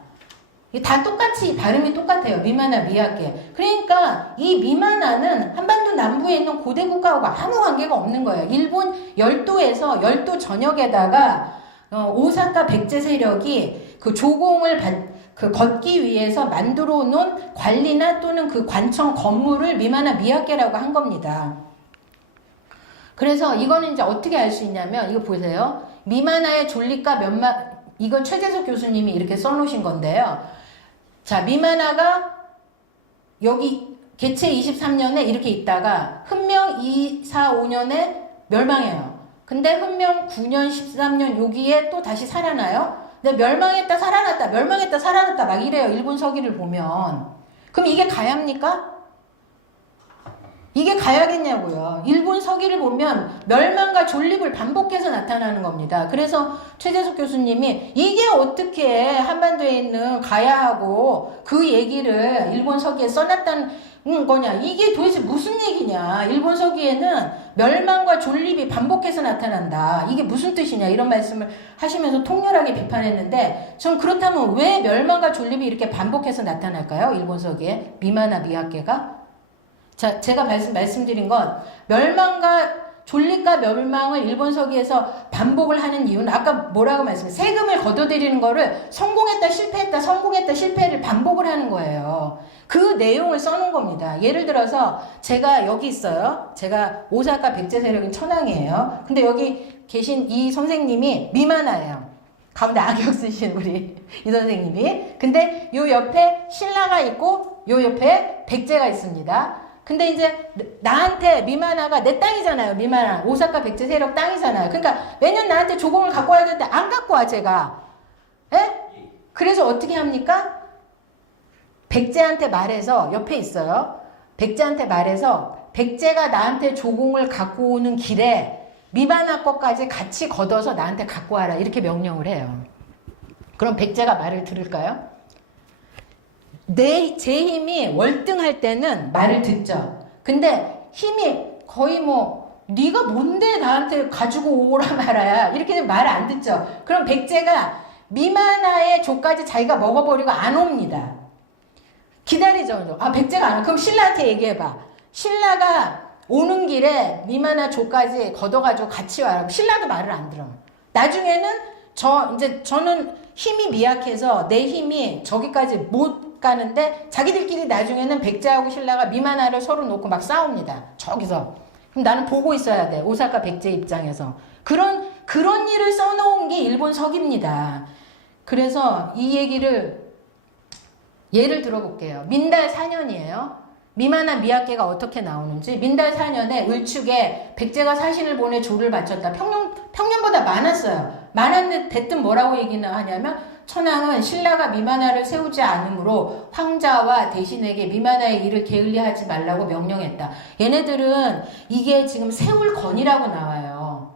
다 똑같이 발음이 똑같아요. 미마나 미야케. 그러니까 이 미마나는 한반도 남부에 있는 고대 국가하고 아무 관계가 없는 거예요. 일본 열도에서 열도 전역에다가 오사카 백제 세력이 그 조공을 걷기 위해서 만들어 놓은 관리나 또는 그 관청 건물을 미마나 미야케라고 한 겁니다. 그래서 이거는 이제 어떻게 알 수 있냐면 이거 보세요. 미마나의 존립과 이거 최재석 교수님이 이렇게 써놓으신 건데요. 자, 미마나가 여기 개체 23년에 이렇게 있다가 흠명 2, 4, 5년에 멸망해요. 근데 흠명 9년, 13년 여기에 또 다시 살아나요. 근데 멸망했다 살아났다 멸망했다 살아났다 막 이래요. 일본 서기를 보면. 그럼 이게 가야입니까? 이게 가야겠냐고요. 일본 서기를 보면 멸망과 존립을 반복해서 나타나는 겁니다. 그래서 최재석 교수님이 이게 어떻게 한반도에 있는 가야하고 그 얘기를 일본 서기에 써놨다는 거냐. 이게 도대체 무슨 얘기냐. 일본 서기에는 멸망과 존립이 반복해서 나타난다. 이게 무슨 뜻이냐. 이런 말씀을 하시면서 통렬하게 비판했는데 전 그렇다면 왜 멸망과 존립이 이렇게 반복해서 나타날까요? 일본 서기에. 미마나 미야케가. 자, 제가 말씀드린 건 멸망과 존립과 멸망을 일본 서기에서 반복을 하는 이유는 아까 뭐라고 말씀했어요? 세금을 걷어들이는 거를 성공했다 실패했다 성공했다 실패를 반복을 하는 거예요. 그 내용을 써놓은 겁니다. 예를 들어서 제가 여기 있어요. 제가 오사카 백제 세력인 천황이에요. 근데 여기 계신 이 선생님이 미마나예요. 가운데 악역 쓰신 우리 이 선생님이. 근데 요 옆에 신라가 있고 요 옆에 백제가 있습니다. 근데 이제 나한테 미마나가 내 땅이잖아요. 미마나 오사카 백제 세력 땅이잖아요. 그러니까 매년 나한테 조공을 갖고 와야 되는데 안 갖고 와 제가. 에? 그래서 어떻게 합니까? 백제한테 말해서 옆에 있어요. 백제한테 말해서 백제가 나한테 조공을 갖고 오는 길에 미마나 것까지 같이 걷어서 나한테 갖고 와라 이렇게 명령을 해요. 그럼 백제가 말을 들을까요? 제 힘이 월등할 때는 말을 듣죠. 근데 힘이 거의 네가 뭔데 나한테 가지고 오라 말아야 이렇게 말 안 듣죠. 그럼 백제가 미마나의 조까지 자기가 먹어버리고 안 옵니다. 기다리죠. 백제가 안 와. 그럼 신라한테 얘기해봐. 신라가 오는 길에 미마나 조까지 걷어가지고 같이 와라. 신라도 말을 안 들어. 나중에는 저는 힘이 미약해서 내 힘이 저기까지 못 가는데 자기들끼리 나중에는 백제하고 신라가 미마나를 서로 놓고 막 싸웁니다. 저기서. 그럼 나는 보고 있어야 돼. 오사카 백제 입장에서. 그런 일을 써놓은 게 일본 서기입니다. 그래서 이 얘기를 예를 들어볼게요. 민달 4년이에요. 미마나 미야케가 어떻게 나오는지. 민달 4년에 을축에 백제가 사신을 보내 조를 바쳤다. 평년보다 많았어요. 많았는데 대뜸 뭐라고 얘기나 하냐면 천황은 신라가 미마나를 세우지 않으므로 황자와 대신에게 미마나의 일을 게을리하지 말라고 명령했다. 얘네들은 이게 지금 세울 건이라고 나와요.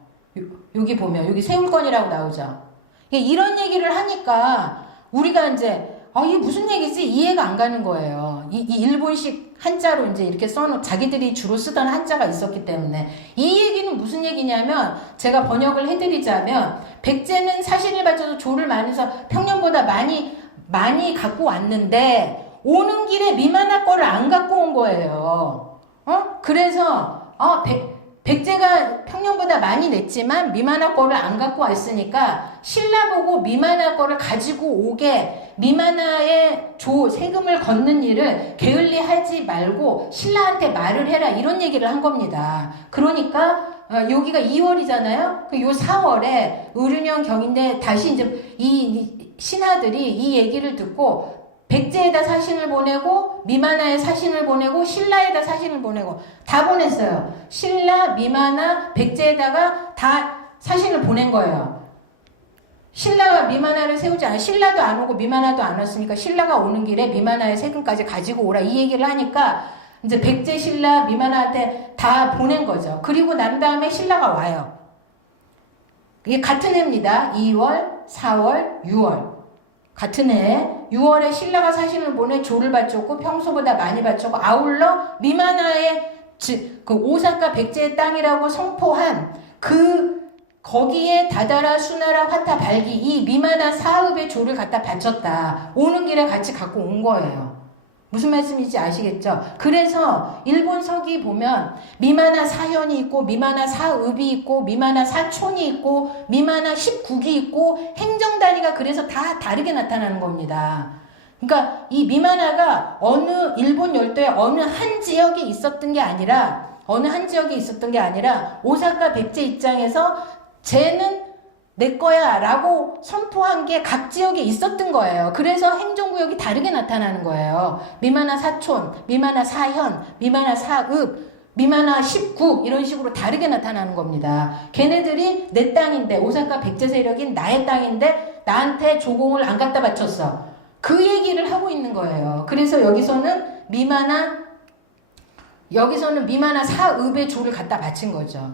여기 보면 여기 세울 건이라고 나오죠. 이런 얘기를 하니까 우리가 이제 이게 무슨 얘기지? 이해가 안 가는 거예요. 이 일본식 한자로 이제 이렇게 써놓은, 자기들이 주로 쓰던 한자가 있었기 때문에. 이 얘기는 무슨 얘기냐면, 제가 번역을 해드리자면, 백제는 사신을 바쳐서 조를 많이 해서 평년보다 많이 갖고 왔는데, 오는 길에 미만할 거를 안 갖고 온 거예요. 그래서, 백제가 평년보다 많이 냈지만 미만할 거를 안 갖고 왔으니까 신라 보고 미만할 거를 가지고 오게 미만화의 세금을 걷는 일을 게을리하지 말고 신라한테 말을 해라 이런 얘기를 한 겁니다. 그러니까 여기가 2월이잖아요. 요 4월에 을유년 경인데 다시 이제 이 신하들이 이 얘기를 듣고 백제에다 사신을 보내고 미만화에 사신을 보내고 신라에다 사신을 보내고 다 보냈어요. 신라, 미만화, 백제에다가 다 사신을 보낸 거예요. 신라가 미만화를 세우지 않아. 신라도 안 오고 미만화도 안 왔으니까 신라가 오는 길에 미만화의 세금까지 가지고 오라 이 얘기를 하니까 이제 백제, 신라, 미만화한테 다 보낸 거죠. 그리고 난 다음에 신라가 와요. 이게 같은 해입니다. 2월, 4월, 6월. 같은 해에 6월에 신라가 사신을 보내 조를 바쳤고 평소보다 많이 바쳤고 아울러 미만화의 그 오사카 백제의 땅이라고 선포한 거기에 다다라 수나라 화타 발기 이 미만화 사읍의 조를 갖다 바쳤다. 오는 길에 같이 갖고 온 거예요. 무슨 말씀인지 아시겠죠? 그래서 일본 서기 보면 미만화 사현이 있고 미만화 사읍이 있고 미만화 사촌이 있고 미만화 19기 있고 행정단위가 그래서 다 다르게 나타나는 겁니다. 그러니까 이 미만화가 일본 열도의 어느 한 지역에 있었던 게 아니라 오사카 백제 입장에서 쟤는 내 거야 라고 선포한 게 각 지역에 있었던 거예요. 그래서 행정구역이 다르게 나타나는 거예요. 미만화 사촌, 미만화 사현, 미만화 사읍, 미만화 19 이런 식으로 다르게 나타나는 겁니다. 걔네들이 내 땅인데 오사카 백제 세력인 나의 땅인데 나한테 조공을 안 갖다 바쳤어. 그 얘기를 하고 있는 거예요. 그래서 여기서는 미만화 사읍의 조를 갖다 바친 거죠.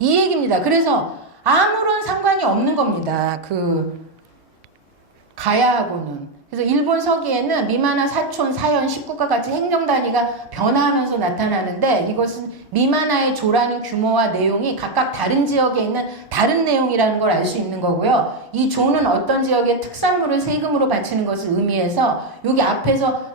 이 얘기입니다. 그래서 아무런 상관이 없는 겁니다. 가야하고는. 그래서 일본 서기에는 미만화 사촌, 사현, 식구가 같이 행정단위가 변화하면서 나타나는데 이것은 미만화의 조라는 규모와 내용이 각각 다른 지역에 있는 다른 내용이라는 걸 알 수 있는 거고요. 이 조는 어떤 지역의 특산물을 세금으로 바치는 것을 의미해서 여기 앞에서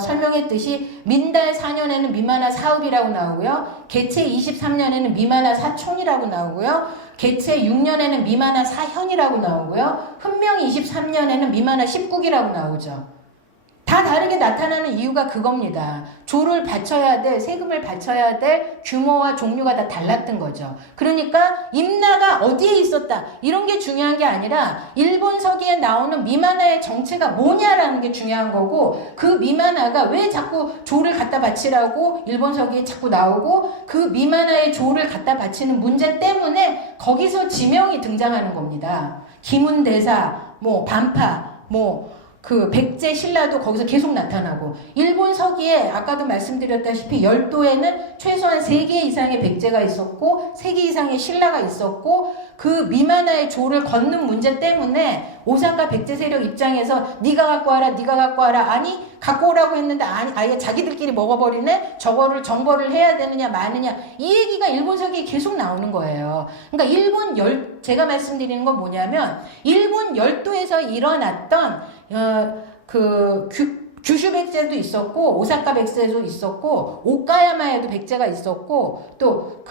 설명했듯이 민달 4년에는 미만화 사읍이라고 나오고요. 개체 23년에는 미만화 사촌이라고 나오고요. 개체 6년에는 미만화 사현이라고 나오고요. 훈명 23년에는 미만화 19기라고 나오죠. 다 다르게 나타나는 이유가 그겁니다. 조를 바쳐야 될, 세금을 바쳐야 될 규모와 종류가 다 달랐던 거죠. 그러니까 임나가 어디에 있었다 이런 게 중요한 게 아니라 일본 서기에 나오는 미만화의 정체가 뭐냐라는 게 중요한 거고 그 미만화가 왜 자꾸 조를 갖다 바치라고 일본 서기에 자꾸 나오고 그 미만화의 조를 갖다 바치는 문제 때문에 거기서 지명이 등장하는 겁니다. 기문대사, 반파, 백제 신라도 거기서 계속 나타나고 일본 서기에 아까도 말씀드렸다시피 열도에는 최소한 3개 이상의 백제가 있었고 3개 이상의 신라가 있었고 그 미만화의 조를 걷는 문제 때문에 오사카 백제 세력 입장에서 네가 갖고 와라 아니 갖고 오라고 했는데 아예 자기들끼리 먹어버리네 저거를 정벌을 해야 되느냐 마느냐 이 얘기가 일본 서기에 계속 나오는 거예요. 그러니까 제가 말씀드리는 건 뭐냐면 일본 열도에서 일어났던 규슈 백제도 있었고 오사카 백제도 있었고 오카야마에도 백제가 있었고 또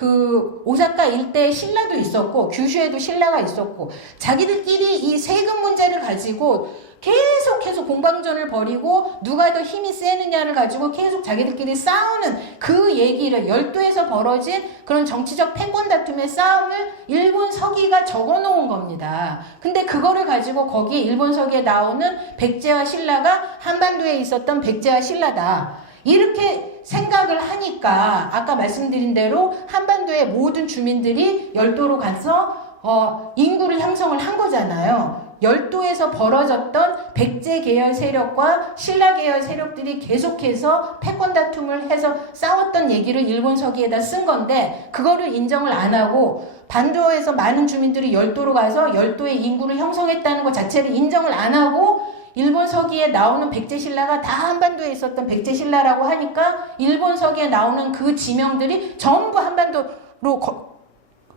오사카 일대에 신라도 있었고 규슈에도 신라가 있었고 자기들끼리 이 세금 문제를 가지고 계속해서 공방전을 벌이고 누가 더 힘이 세느냐를 가지고 계속 자기들끼리 싸우는 그 얘기를 열도에서 벌어진 그런 정치적 패권 다툼의 싸움을 일본 서기가 적어놓은 겁니다. 근데 그거를 가지고 거기 일본 서기에 나오는 백제와 신라가 한반도에 있었던 백제와 신라다. 이렇게 생각을 하니까 아까 말씀드린 대로 한반도의 모든 주민들이 열도로 가서 인구를 형성을 한 거잖아요. 열도에서 벌어졌던 백제 계열 세력과 신라 계열 세력들이 계속해서 패권 다툼을 해서 싸웠던 얘기를 일본 서기에다 쓴 건데 그거를 인정을 안 하고 반도에서 많은 주민들이 열도로 가서 열도의 인구를 형성했다는 것 자체를 인정을 안 하고 일본 서기에 나오는 백제 신라가 다 한반도에 있었던 백제 신라라고 하니까 일본 서기에 나오는 그 지명들이 전부 한반도로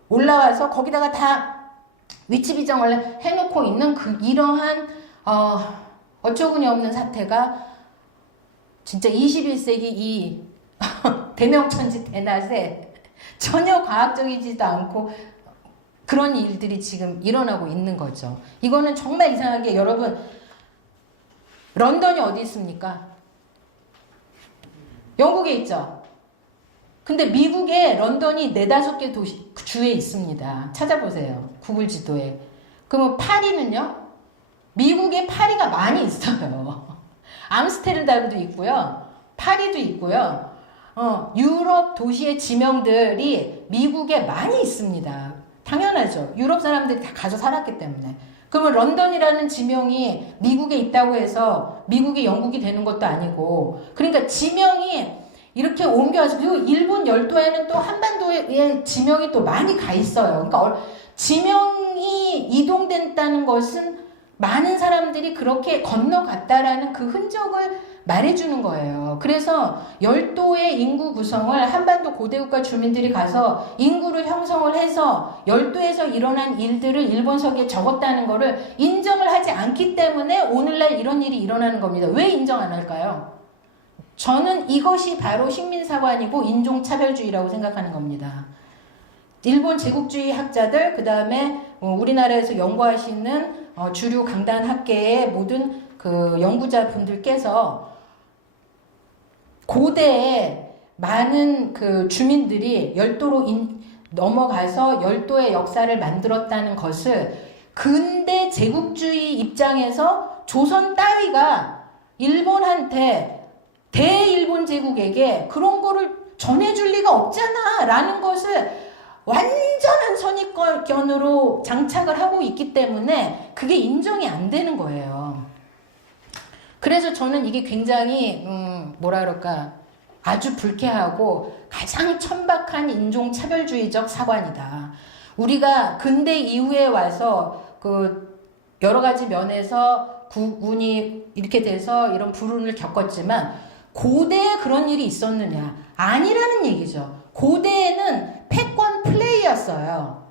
올라와서 거기다가 다 위치 비정을 해놓고 있는 이러한 어처구니 없는 사태가 진짜 21세기 이 대명천지 대낮에 전혀 과학적이지도 않고 그런 일들이 지금 일어나고 있는 거죠. 이거는 정말 이상하게 여러분 런던이 어디 있습니까? 영국에 있죠. 근데 미국에 런던이 4-5개 주에 있습니다. 찾아보세요. 구글 지도에. 그러면 파리는요? 미국에 파리가 많이 있어요. 암스테르담도 있고요. 파리도 있고요. 유럽 도시의 지명들이 미국에 많이 있습니다. 당연하죠. 유럽 사람들이 다 가서 살았기 때문에. 그러면 런던이라는 지명이 미국에 있다고 해서 미국이 영국이 되는 것도 아니고 그러니까 지명이 이렇게 옮겨와서 그리고 일본 열도에는 또 한반도에 지명이 또 많이 가 있어요. 그러니까 지명이 이동된다는 것은 많은 사람들이 그렇게 건너갔다라는 그 흔적을 말해주는 거예요. 그래서 열도의 인구 구성을 한반도 고대국가 주민들이 가서 인구를 형성을 해서 열도에서 일어난 일들을 일본 서기에 적었다는 거를 인정을 하지 않기 때문에 오늘날 이런 일이 일어나는 겁니다. 왜 인정 안 할까요? 저는 이것이 바로 식민사관이고 인종차별주의라고 생각하는 겁니다. 일본 제국주의 학자들, 그 다음에 우리나라에서 연구하시는 주류 강단 학계의 모든 그 연구자분들께서 고대에 많은 그 주민들이 열도로 넘어가서 열도의 역사를 만들었다는 것을 근대 제국주의 입장에서 조선 따위가 일본한테 대일본 제국에게 그런 거를 전해줄 리가 없잖아 라는 것을 완전한 선입견으로 장착을 하고 있기 때문에 그게 인정이 안 되는 거예요. 그래서 저는 이게 굉장히 뭐라 그럴까 아주 불쾌하고 가장 천박한 인종차별주의적 사관이다. 우리가 근대 이후에 와서 그 여러 가지 면에서 국운이 이렇게 돼서 이런 불운을 겪었지만 고대에 그런 일이 있었느냐? 아니라는 얘기죠. 고대에는 패권 플레이였어요.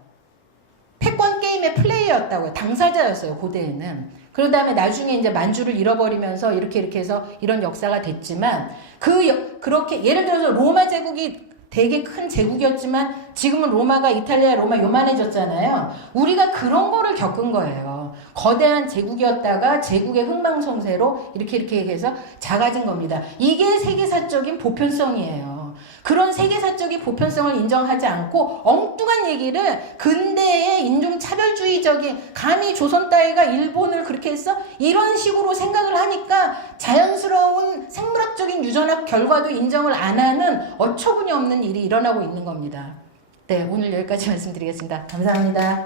패권 게임의 플레이였다고요. 당사자였어요, 고대에는. 그런 다음에 나중에 이제 만주를 잃어버리면서 이렇게 해서 이런 역사가 됐지만, 그렇게, 예를 들어서 로마 제국이 되게 큰 제국이었지만, 지금은 로마가 이탈리아 로마 요만해졌잖아요. 우리가 그런 거를 겪은 거예요. 거대한 제국이었다가 제국의 흥망성쇠로 이렇게 해서 작아진 겁니다. 이게 세계사적인 보편성이에요. 그런 세계사적인 보편성을 인정하지 않고 엉뚱한 얘기를 근대의 인종차별주의적인 감히 조선 따위가 일본을 그렇게 했어? 이런 식으로 생각을 하니까 자연스러운 생물학적인 유전학 결과도 인정을 안 하는 어처구니 없는 일이 일어나고 있는 겁니다. 네, 오늘 여기까지 말씀드리겠습니다. 감사합니다.